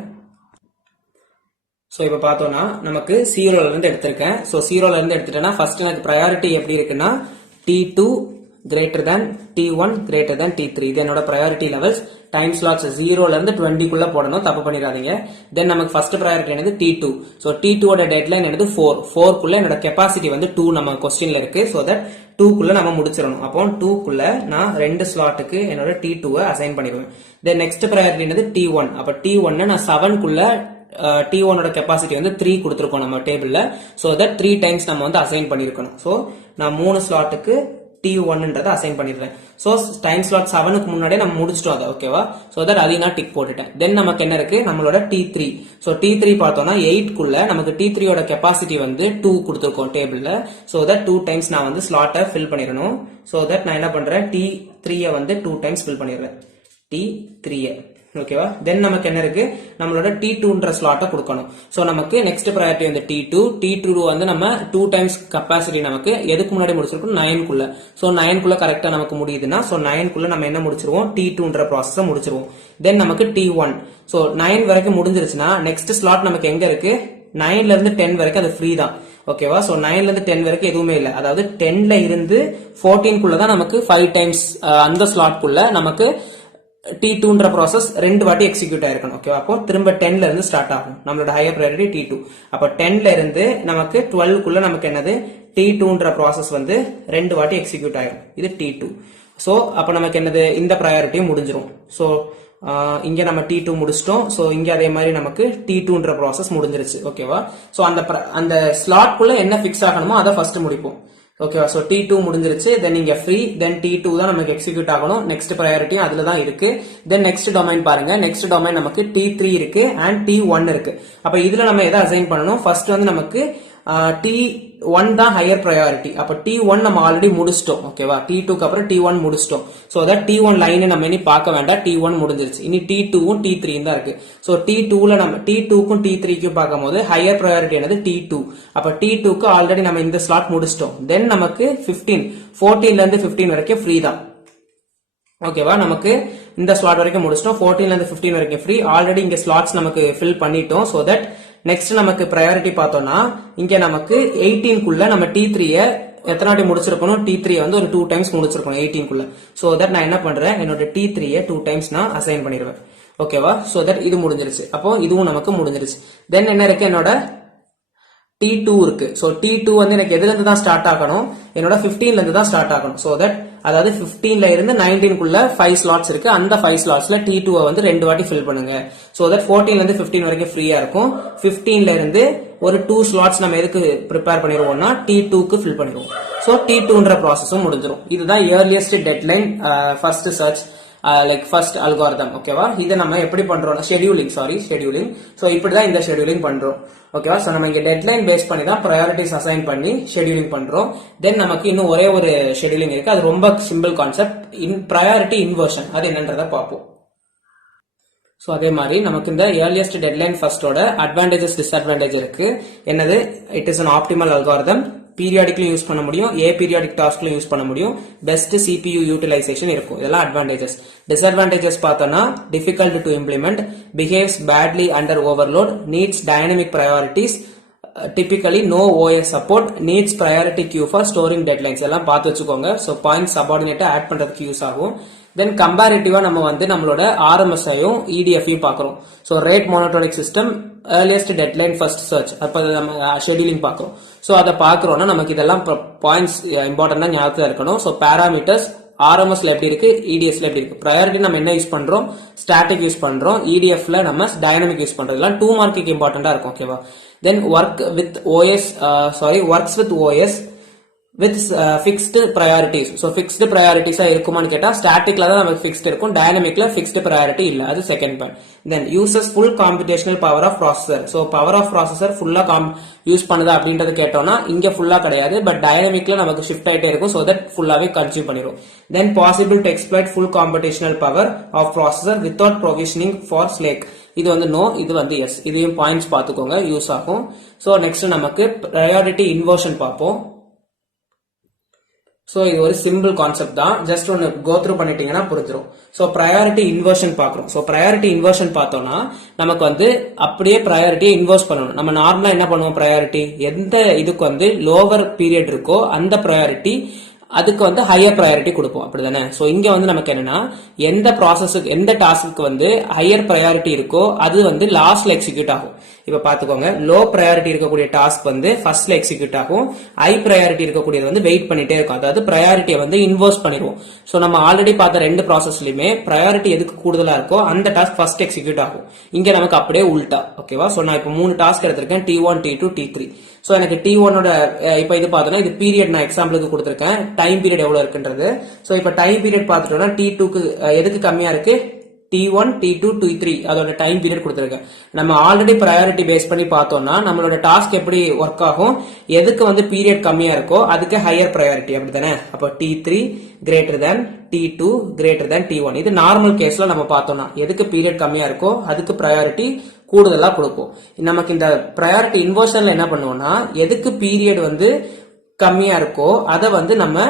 சோ இப்ப பார்த்தோம்னா நமக்கு 0ல இருந்து எடுத்திருக்கேன். சோ 0ல இருந்து எடுத்துட்டேன்னா ஃபர்ஸ்ட் எனக்கு ப்ரையாரிட்டி எப்படி இருக்குன்னா T2 greater than T1 greater than T3. இது என்னோட ப்ரையாரிட்டி லெவல்ஸ். டைம் ஸ்லாட்ஸ் 0ல இருந்து 20க்குள்ள போடணும், தப்பு பண்ணிடாதீங்க. தென் நமக்கு ஃபர்ஸ்ட் ப்ரையாரிட்டி என்னது T2. சோ T2 டெட்லைன் என்னது 4க்குள்ள என்னோட கெப்பாசிட்டி வந்து 2 நம்ம கொஸ்டின்ல இருக்கு. சோ தட் 2க்குள்ள நம்ம முடிச்சிடணும். அப்போ 2க்குள்ள நான் 2 ஸ்லாட்டுக்கு என்னோட T2 அசைன் பண்ணிடுவேன். தென் நெக்ஸ்ட் ப்ரையாரிட்டி என்னது T1. அப்ப T1 நான் 7க்குள்ள T1 கெப்பாசிட்டி வந்து 3 கொடுத்திருக்கோம் நம்ம டேபிள்ல. சோ தட் 3 டைம்ஸ் நம்ம வந்து அசைன் பண்ணிருக்கணும். சோ நான் 3 ஸ்லாட்டுக்கு T1ன்றதை அசைன் பண்ணிடுறேன். சோ டைம் ஸ்லாட் 7க்கு முன்னாடியே நம்ம முடிச்சிட்டோம் அதை. ஓகேவா? சோ தட் அதை நான் டிக் போட்டுட்டேன். தென் நமக்கு என்ன இருக்கு, நம்மளோட T3. சோ T3 பார்த்தோம்னா 8க்குள்ள நமக்கு T3 கெப்பாசிட்டி வந்து 2 கொடுத்திருக்கோம் டேபிள்ல. சோ தட் 2 டைம்ஸ் நான் வந்து ஸ்லாட்டை ஃபில் பண்ணிடணும். சோ தட் நான் என்ன பண்றேன், T3 வந்து 2 டைம்ஸ் ஃபில் பண்ணிடுறேன். T3. ஓகேவா? தென் நமக்கு என்ன இருக்கு, நம்மளோட T2ன்ற ஸ்லாட்டை கொடுக்கணும். சோ நமக்கு நெக்ஸ்ட் ப்ரையாரிட்டி வந்து T2 வந்து நம்ம 2 டைம்ஸ் கெப்பாசிட்டி நமக்கு எதுக்கு முன்னாடி முடிச்சிருக்கோம், 9க்குள்ள. சோ 9க்குள்ள கரெக்டா நமக்கு முடியுதுன்னா சோ 9க்குள்ள நம்ம என்ன முடிச்சிருவோம், T2ன்ற ப்ராசஸை முடிச்சிருவோம். தென் நமக்கு T1. சோ 9 வரைக்கும் முடிஞ்சிருச்சுன்னா நெக்ஸ்ட் ஸ்லாட் நமக்கு எங்க இருக்கு, 9ல இருந்து 10 வரைக்கும் அது ஃப்ரீ தான். ஓகேவா? சோ 9ல இருந்து 10 வரைக்கும் எதுவுமே இல்ல. அதாவது 10ல இருந்து 14க்குள்ள தான் நமக்கு 5 டைம்ஸ் அந்த ஸ்லாட்குள்ள நமக்கு T2ன்ற ப்ராசஸ் 2 வாட்டி எக்ஸிக்யூட் ஆயிருக்கணும். ஓகேவா? அப்போ திரும்ப 10ல இருந்து ஸ்டார்ட் ஆகும் நம்மளோட ஹையர் ப்ரையாரிட்டி T2. அப்ப 10ல இருந்து நமக்கு 12க்குள்ள நமக்கு என்னது, T2ன்ற ப்ராசஸ் வந்து 2 வாட்டி எக்ஸிக்யூட் ஆயிரும். இது T2. சோ அப்ப நமக்கு என்னது, இந்த ப்ரையாரிட்டியும் முடிஞ்சிரும். சோ இங்க நம்ம T2 முடிச்சிட்டோம். சோ இங்க அதே மாதிரி நமக்கு T2ன்ற ப்ராசஸ் முடிஞ்சிருச்சு. ஓகேவா? சோ அந்த ஸ்லாட்குள்ள என்ன பிக்ஸ் ஆகணுமோ அதை ஃபர்ஸ்ட் முடிப்போம். ஓகேவா. ஸோ T2 முடிஞ்சிருச்சு. தென் இங்க ஃப்ரீ. தென் T2 தான் நமக்கு எக்ஸிக்யூட் ஆகணும். நெக்ஸ்ட் ப்ரையாரிட்டியும் அதுல தான் இருக்கு. தென் நெக்ஸ்ட் டொமைன் பாருங்க. நெக்ஸ்ட் டொமைன் நமக்கு T3 இருக்கு அண்ட் T1 இருக்கு. அப்ப இதுல நம்ம எதை அசைன் பண்ணணும்? ஃபர்ஸ்ட் வந்து நமக்கு T1 தான் ஹையர் ப்ரையாரிட்டி. அப்ப T1 நம்ம ஆல்ரெடி முடிச்சிட்டோம். ஓகேவா. T2க்கு அப்புறம் T1 முடிச்சிட்டோம். சோ தட் T1 லைன் நம்ம இனி பார்க்க வேண்டாம். T1 முடிஞ்சிருச்சு. இனி T2வும் T3 தான் இருக்கு. சோ T2ல நம்ம T2க்கும் T3க்கும் பார்க்கும்போது ஹையர் ப்ரையாரிட்டி என்னது T2. அப்ப T2க்கு ஆல்ரெடி நம்ம இந்த ஸ்லாட் முடிச்சிட்டோம். தென் நமக்கு 14ல இருந்து 15 வரைக்கும் ஃப்ரீ தான். ஓகேவா. நமக்கு இந்த ஸ்லாட் வரைக்கும் முடிச்சிட்டோம். 14ல இருந்து 15 வரைக்கும் ஃப்ரீ. ஆல்ரெடி இங்க ஸ்லாட்ஸ் நமக்கு ஃபில் பண்ணிட்டோம். சோ தட் நெக்ஸ்ட் நமக்கு ப்ரையாரிட்டி பார்த்தோம்னா இங்க நமக்கு 18க்குள்ள நம்ம T3 எத்தனை வாட்டி முடிச்சிருக்கணும்? T3 வந்து ஒரு 2 டைம்ஸ் முடிச்சிருக்கணும் 18க்குள்ள. சோ தட் நான் என்ன பண்றேன்? என்னோட T3 2 டைம்ஸ் நான் அசைன் பண்ணிடுவேன். ஓகேவா. சோ தட் இது முடிஞ்சிருச்சு. அப்போ இதுவும் நமக்கு முடிஞ்சிருச்சு. தென் என்ன இருக்கு? என்னோட T2 இருக்கு. சோ T2 வந்து எனக்கு எதுல இருந்து தான் ஸ்டார்ட் ஆகணும்? என்னோட 15ல இருந்து தான் ஸ்டார்ட் ஆகணும். சோ தட் அதாவது 15ல இருந்து 19க்குள்ள 5 ஸ்லாட்ஸ் இருக்கு. அந்த 5 ஸ்லாட்ஸ்ல T2 வந்து 2 வாட்டி ஃபில் பண்ணுங்க. சோ தட் 14ல இருந்து 15 வரைக்கும் ஃப்ரீயா இருக்கும். 15ல இருந்து ஒரு 2 ஸ்லாட்ஸ் நம்ம எதுக்கு ப்ரிப்பேர் பண்ணிடுவோம்னா T2க்கு ஃபில் பண்ணிடுவோம். சோ T2ன்ற ப்ராசஸும் முடிஞ்சிடும். இதுதான் earliest deadline first search like first algorithm. ஓகேவா. இதை நம்ம எப்படி பண்றோம்? ஷெட்யூலிங். சோ இப்படிதான் இந்த ஷெட்யூலிங் பண்றோம். ஓகேவா. சோ நம்ம இங்க டெட்லைன் பேஸ் பண்ணி தான் ப்ரையாரிட்டிஸ் அசைன் பண்ணி ஷெட்யூலிங் பண்றோம். தென் நமக்கு இன்னும் ஒரே ஒரு ஷெட்யூலிங் இருக்கு. அது ரொம்ப சிம்பிள் கான்செப்ட். Priority inversion. அது என்னன்றத பார்ப்போம். சோ அதே மாதிரி நமக்கு இந்த ஏர்லியஸ்ட் டெட்லைன் ஃபர்ஸ்டோட அட்வான்டேஜஸ் டிஸ்அட்வான்டேஜ் இருக்கு. என்னது? It is an optimal algorithm. பீரியாடிக்லயும் யூஸ் பண்ண முடியும், ஏ பீரியாடிக் டாஸ்க்லயும் யூஸ் பண்ண முடியும். பெஸ்ட் CPU யூட்டிலைசேஷன் இருக்கும். இதெல்லாம் அட்வான்டேஜஸ். டிஸ்அட்வான்டேஜஸ் பார்த்தோம்னா difficult to implement, behaves badly under overload, needs dynamic priorities, typically no OS support, needs priority queue for storing deadlines. எல்லாம் பார்த்து வச்சுக்கோங்க. ஸோ பாயிண்ட் சபார்டினேட்டா ஆட் பண்றதுக்கு யூஸ் ஆகும். தென் கம்பேரிட்டிவா நம்ம வந்து நம்மளோட RMS-ஐயும் EDF-ஐயும் பார்க்குறோம். So rate monotonic system, earliest deadline first search, அப்போ நம்ம ஷெட்யூலிங் பார்க்குறோம். ஸோ அதை பார்க்குறோம்னா நமக்கு இதெல்லாம் பாயிண்ட்ஸ் இம்பார்ட்டன்டா ஞாபகத்தில் இருக்கணும். ஸோ பேராமீட்டர்ஸ் RMSல எப்படி இருக்கு, EDSல எப்படி இருக்கு. ப்ரையாரிட்டி நம்ம என்ன யூஸ் பண்றோம்? ஸ்டாட்டிக் யூஸ் பண்றோம். EDFல நம்ம டைனமிக் யூஸ் பண்றோம். இதெல்லாம் 2 மார்க்குக்கு இம்பார்ட்டன்டா இருக்கும். ஓகேவா. தென் works with OS with fixed priorities. So fixed priorities இருக்குமான்னு கேட்டா ஸ்டாட்டிக்ல தான் நமக்கு fixed இருக்கும், டைனமிக்ல fixed priority இல்ல. அது second point. Then uses full computational power of processor. So power of processor ஃபுல்லா யூஸ் பண்ணுதா அப்படின்றது கேட்டோம்னா இங்க ஃபுல்லா கிடையாது, பட் டைனமிக்ல நமக்கு ஷிஃப்ட் ஆயிட்டே இருக்கும். So that ஃபுல்லாவே consume பண்ணிரும். Then possible to exploit full computational power of processor without provisioning for Slake. இது வந்து நோ, இது வந்து எஸ். இதையும் பாயிண்ட்ஸ் பார்த்துக்கோங்க, யூஸ் ஆகும். ஸோ நெக்ஸ்ட் நமக்கு ப்ரையாரிட்டி இன்வர்ஷன் பார்ப்போம். ஸோ இது ஒரு சிம்பிள் கான்செப்ட் தான், ஜஸ்ட் ஒன்று கோ த்ரூ பண்ணிட்டீங்கன்னா புரிஞ்சிடும். ஸோ ப்ரையாரிட்டி இன்வர்ஷன் பார்க்குறோம். ஸோ ப்ரையாரிட்டி இன்வர்ஷன் பார்த்தோம்னா நமக்கு வந்து அப்படியே ப்ரையாரிட்டியை இன்வர்ஸ் பண்ணணும். நம்ம நார்மலாக என்ன பண்ணுவோம்? ப்ரையாரிட்டி எந்த இதுக்கு வந்து லோவர் பீரியட் இருக்கோ அந்த ப்ரையாரிட்டி அதுக்கு வந்து ஹையர் ப்ரையாரிட்டி கொடுப்போம், அப்படிதானே? சோ இங்க வந்து நமக்கு என்னன்னா எந்த ப்ராசஸுக்கு எந்த டாஸ்க்கு வந்து ஹையர் ப்ரையாரிட்டி இருக்கோ அது வந்து லாஸ்ட்ல எக்ஸிக்யூட் ஆகும். இப்ப பாத்துக்கோங்க, லோ ப்ரையாரிட்டி இருக்கக்கூடிய டாஸ்க் வந்து ஃபர்ஸ்ட்ல எக்ஸிக்யூட் ஆகும், ஹை ப்ரையாரிட்டி இருக்கக்கூடியது வந்து வெயிட் பண்ணிட்டே இருக்கும். அதாவது ப்ரையாரிட்டியை வந்து இன்வர்ஸ் பண்ணிடுவோம். சோ நம்ம ஆல்ரெடி பார்த்த ரெண்டு ப்ராசஸ்லயுமே ப்ரையாரிட்டி எதுக்கு கூடுதலா இருக்கோ அந்த டாஸ்க் ஃபர்ஸ்ட் எக்ஸிக்யூட் ஆகும். இங்க நமக்கு அப்படியே உல்டா. ஓகேவா? சோ நான் இப்ப 3 டாஸ்க் எடுத்திருக்கேன், T1, T2, T3. சோ எனக்கு T1ஓட இப்ப இது பார்த்தோம்னா இது பீரியட் நான் எக்ஸாம்பிளுக்கு கொடுத்திருக்கேன், டைம் பீரியட் எவ்வளவு இருக்குன்றது. சோ இப்ப டைம் பீரியட் பார்த்துட்டோம்னா T2க்கு எதுக்கு கம்மியா இருக்கு? T1, T2, T3 அதோட டைம் பீரியட் கொடுத்திருக்கேன். நம்ம ஆல்ரெடி ப்ரையாரிட்டி பேஸ் பண்ணி பார்த்தோம்னா நம்மளோட டாஸ்க் எப்படி ஒர்க் ஆகும்? எதுக்கு வந்து பீரியட் கம்மியா இருக்கோ அதுக்கு ஹையர் ப்ரையாரிட்டி, அப்படித்தானே? அப்போ T3 greater than T2 greater than T1. இது நார்மல் கேஸ்ல நம்ம பார்த்தோம்னா எதுக்கு பீரியட் கம்மியா இருக்கோ அதுக்கு ப்ரையாரிட்டி கூடுதலா கொடுப்போம். நமக்கு இந்த ப்ரையாரிட்டி இன்வர்ஷன்ல என்ன பண்ணுவோம்னா எதுக்கு பீரியட் வந்து கம்மியா இருக்கோ அதை வந்து நம்ம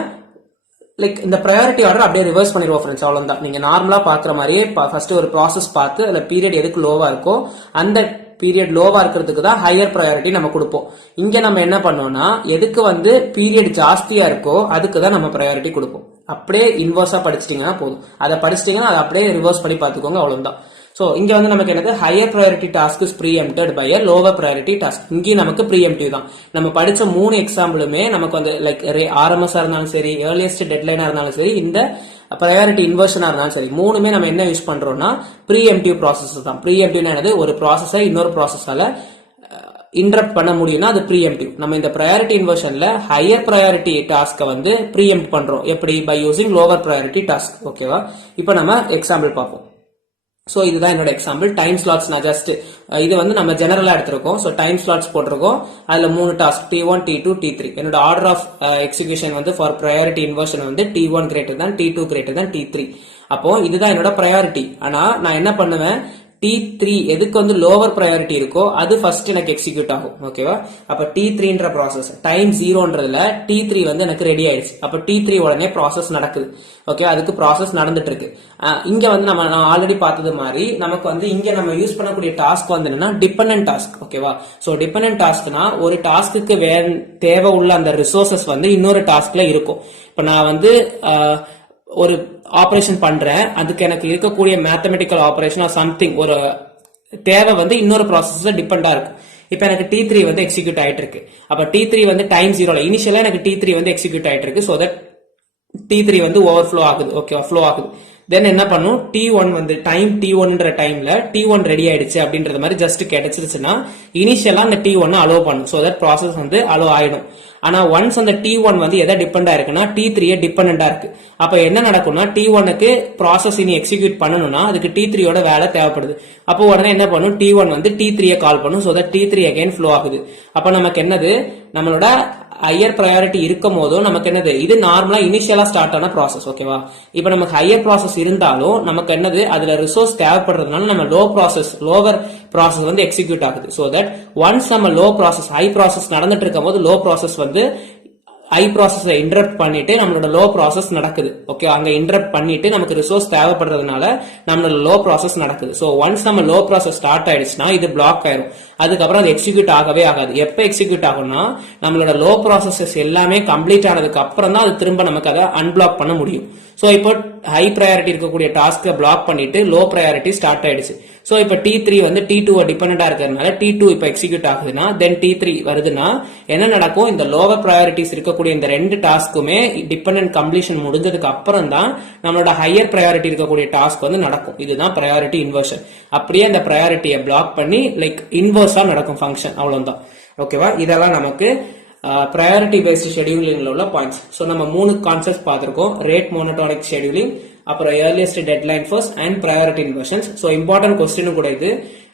லைக் இந்த ப்ரையாரிட்டி ஆர்டர் அப்படியே ரிவர்ஸ் பண்ணிடுவோம் ஃப்ரெண்ட்ஸ். அவ்வளவுதான். நீங்க நார்மலா பாக்குற மாதிரியே ஃபர்ஸ்ட் ஒரு ப்ராசஸ் பார்த்து அதுல பீரியட் எதுக்கு லோவா இருக்கோ அந்த பீரியட் லோவா இருக்கிறதுக்கு தான் ஹையர் ப்ரையாரிட்டி நம்ம கொடுப்போம். இங்க நம்ம என்ன பண்ணோம்னா எதுக்கு வந்து பீரியட் ஜாஸ்தியா இருக்கோ அதுக்கு தான் நம்ம ப்ரையாரிட்டி கொடுப்போம். அப்படியே இன்வர்ஸா படிச்சிட்டீங்கன்னா போதும். அதை படிச்சிட்டீங்கன்னா அதை அப்படியே ரிவர்ஸ் பண்ணி பார்த்துக்கோங்க, அவ்வளவுதான். சோ இங்க வந்து நமக்கு என்னது? Higher priority task is preempted by a lower priority task. இங்கேயும் நமக்கு ப்ரீஎம்ப்டிவ் தான். நம்ம படிச்ச 3 எக்ஸாம்பிளுமே நமக்கு வந்து லைக் RMS இருந்தாலும் சரி, ஏர்லியஸ்ட் டெட்லைனா இருந்தாலும் சரி, இந்த ப்ரையாரிட்டி இன்வர்ஷனா இருந்தாலும் சரி, மூணுமே நம்ம என்ன யூஸ் பண்றோம்னா ப்ரீஎம்ப்டிவ் ப்ராசஸ் தான். ப்ரீஎம்ப்டிவ்னா என்னது? ஒரு ப்ராசஸை இன்னொரு ப்ராசஸால இன்டரப்ட் பண்ண முடியும்னா அது ப்ரீஎம்ப்டிவ். நம்ம இந்த ப்ரையாரிட்டி இன்வர்ஷன்ல ஹையர் ப்ரையாரிட்டி டாஸ்க்கை வந்து ப்ரீஎம்ப்ட் பண்றோம். எப்படி? By using lower priority task. ஓகேவா? இப்போ நம்ம எக்ஸாம்பிள் பார்ப்போம். ஸோ இதுதான் என்னோட எக்ஸாம்பிள். டைம் ஸ்லாட்ஸ் நான் ஜஸ்ட் இது வந்து நம்ம ஜெனரலா எடுத்திருக்கோம். ஸோ டைம் ஸ்லாட்ஸ் போட்டிருக்கோம். அதுல 3 டாஸ்க் T1, T2, T3. என்னோட ஆர்டர் ஆஃப் எக்ஸிகியூஷன் வந்து ஃபார் ப்ரையாரிட்டி இன்வர்ஷன் வந்து T1 greater than, T2 greater than, T3. அப்போ இதுதான் என்னோட ப்ரையாரிட்டி. ஆனா நான் என்ன பண்ணுவேன், T3 எதுக்கு வந்து லோவர் ப்ரையாரிட்டி இருக்கோ அது ஃபர்ஸ்ட் எனக்கு எக்ஸிக்யூட் ஆகும். ஓகேவா? அப்ப T3ன்ற ப்ராசஸ் டைம் 0ன்றதுல T3 வந்து எனக்கு ரெடி ஆயிடுச்சு. அப்ப T3 உடனே ப்ராசஸ் நடக்குது. ஓகே, அதுக்கு ப்ராசஸ் நடந்துட்டு இருக்கு. இங்க வந்து நம்ம ஆல்ரெடி பார்த்தது மாதிரி நமக்கு வந்து இங்க நம்ம யூஸ் பண்ணக்கூடிய டாஸ்க் வந்து என்னன்னா டிபெண்டன்ட் டாஸ்க். ஓகேவா? சோ டிபெண்டன்ட் டாஸ்க்னா ஒரு டாஸ்க்கு தேவை உள்ள அந்த ரிசோர்சஸ் வந்து இன்னொரு டாஸ்க்ல இருக்கும். இப்ப நான் வந்து ஒரு ஆபரேஷன் பண்றேன், அதுக்கு எனக்கு இருக்கக்கூடிய மேத்தமெட்டிக்கல் ஆபரேஷன் ஆர் சம்திங் ஒரு தேவை வந்து இன்னொரு ப்ராசஸ்ல டிபெண்டா இருக்கும். இப்ப எனக்கு T3 வந்து எக்ஸிக்யூட் ஆயிட்டு இருக்கு. அப்ப T3 வந்து டைம் 0ல இனிஷியலா எனக்கு T3 வந்து எக்ஸிக்யூட் ஆயிட்டு இருக்கு. சோ தட் T3 வந்து ஓவர்ஃப்ளோ ஆகுது. ஓகேவா? ஃப்ளோ ஆகுது. தென் என்ன பண்ணும், T1 வந்து டைம் T1ன்ற டைம்ல T1 ரெடி ஆயிடுச்சு அப்படின்றது மாதிரி ஜஸ்ட் கிடைச்சிருச்சுன்னா இனிஷியலா அந்த T1 அலோவ் பண்ணும். சோ தட் ப்ராசஸ் வந்து அலோவ் ஆயிடும். ஆனா ஒன்ஸ் அந்த T1 வந்து எதை டிபெண்டா இருக்குன்னா T3 டிபெண்டா இருக்கு. அப்ப என்ன நடக்கும்னா T1க்கு ப்ராசஸ் இனி எக்ஸிக்யூட் பண்ணணும்னா அதுக்கு T3யோட வேலை தேவைப்படுது. அப்போ உடனே என்ன பண்ணும், T1 வந்து T3 கால் பண்ணும். So that T3 again flow ஆகுது. அப்ப நமக்கு என்னது, நம்மளோட ஹையர் ப்ரையாரிட்டி இருக்கும் போதும் நமக்கு என்னது, இது நார்மலா இனிஷியலா ஸ்டார்ட் ஆன ப்ராசஸ். ஓகேவா? இப்ப நமக்கு ஹையர் ப்ராசஸ் இருந்தாலும் நமக்கு என்னது, அதுல ரிசோர்ஸ் தேவைப்படுறதுனால நம்ம லோவர் ப்ராசஸ் வந்து எக்ஸிக்யூட் ஆகுது. சோ தட் ஒன்ஸ் நம்ம ஹை ப்ராசஸ் நடந்துட்டு இருக்கும் போது லோ ப்ராசஸ் வந்து ஹை ப்ராசஸை இன்டரப்ட் பண்ணிட்டு நம்மளோட லோ ப்ராசஸ் நடக்குது. ஓகே, அங்க இன்டரப்ட் பண்ணிட்டு நமக்கு ரிசோர்ஸ் தேவைப்படுறதுனால நம்மளோட லோ ப்ராசஸ் நடக்குது. சோ ஒன்ஸ் நம்ம லோ ப்ராசஸ் ஸ்டார்ட் ஆயிடுச்சுன்னா இது பிளாக் ஆயிரும். அதுக்கப்புறம் அது எக்ஸிக்யூட் ஆகவே ஆகாது. எப்ப எக்ஸிக்யூட் ஆகும்னா நம்மளோட லோ ப்ராசஸஸ் எல்லாமே கம்ப்ளீட் ஆனதுக்கு அப்புறம் தான் அது திரும்ப நமக்கு அதை அன்பிளாக் பண்ண முடியும். சோ இப்போ ஹை ப்ரையாரிட்டி இருக்கக்கூடிய டாஸ்க்கை பிளாக் பண்ணிட்டு லோ ப்ரையாரிட்டி ஸ்டார்ட் ஆயிடுச்சு. சோ இப்போ T3 வந்து T2 டிபெண்டா இருக்கிறதுனால T2 இப்போ எக்ஸிக்யூட் ஆகுதுன்னா தென் T3 வருதுன்னா என்ன நடக்கும், இந்த லோவர் ப்ரையாரிட்டிஸ் இருக்கக்கூடிய இந்த ரெண்டு டாஸ்க்குமே டிபெண்டன்ட் கம்ப்ளீஷன் முடிஞ்சதுக்கு அப்புறம் தான் நம்மளோட ஹையர் ப்ரையாரிட்டி இருக்கக்கூடிய டாஸ்க் வந்து நடக்கும். இதுதான் ப்ரையாரிட்டி இன்வர்ஷன். அப்படியே அந்த ப்ரையாரிட்டியை பிளாக் பண்ணி லைக் இன்வர்ஸா நடக்கும் ஃபங்க்ஷன். அவ்வளவுதான். ஓகேவா? இதெல்லாம் நமக்கு ப்ரையாரிட்டி பேஸ்ட் ஷெட்யூலிங்ல உள்ள பாயிண்ட்ஸ். ஸோ நம்ம 3 கான்செப்ட் பார்த்திருக்கோம். ரேட் மோனோடானிக் ஷெட்யூலிங், அப்புறம் earliest deadline first and priority inversions. So important question கூட இது,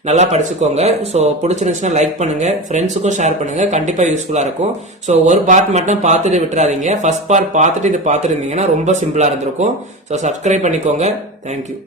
நல்லா படிச்சுக்கோங்க. ஸோ பிடிச்சிருந்துச்சுன்னா லைக் பண்ணுங்க, ஃப்ரெண்ட்ஸுக்கும் ஷேர் பண்ணுங்க, கண்டிப்பா யூஸ்ஃபுல்லா இருக்கும். ஸோ ஒரு பார்ட் மட்டும் பார்த்துட்டு விட்டுறாதீங்க. ஃபர்ஸ்ட் பார்ட் பார்த்துட்டு இது பார்த்துருந்தீங்கன்னா ரொம்ப சிம்பிளா இருந்திருக்கும். ஸோ சப்ஸ்கிரைப் பண்ணிக்கோங்க. தேங்க்யூ.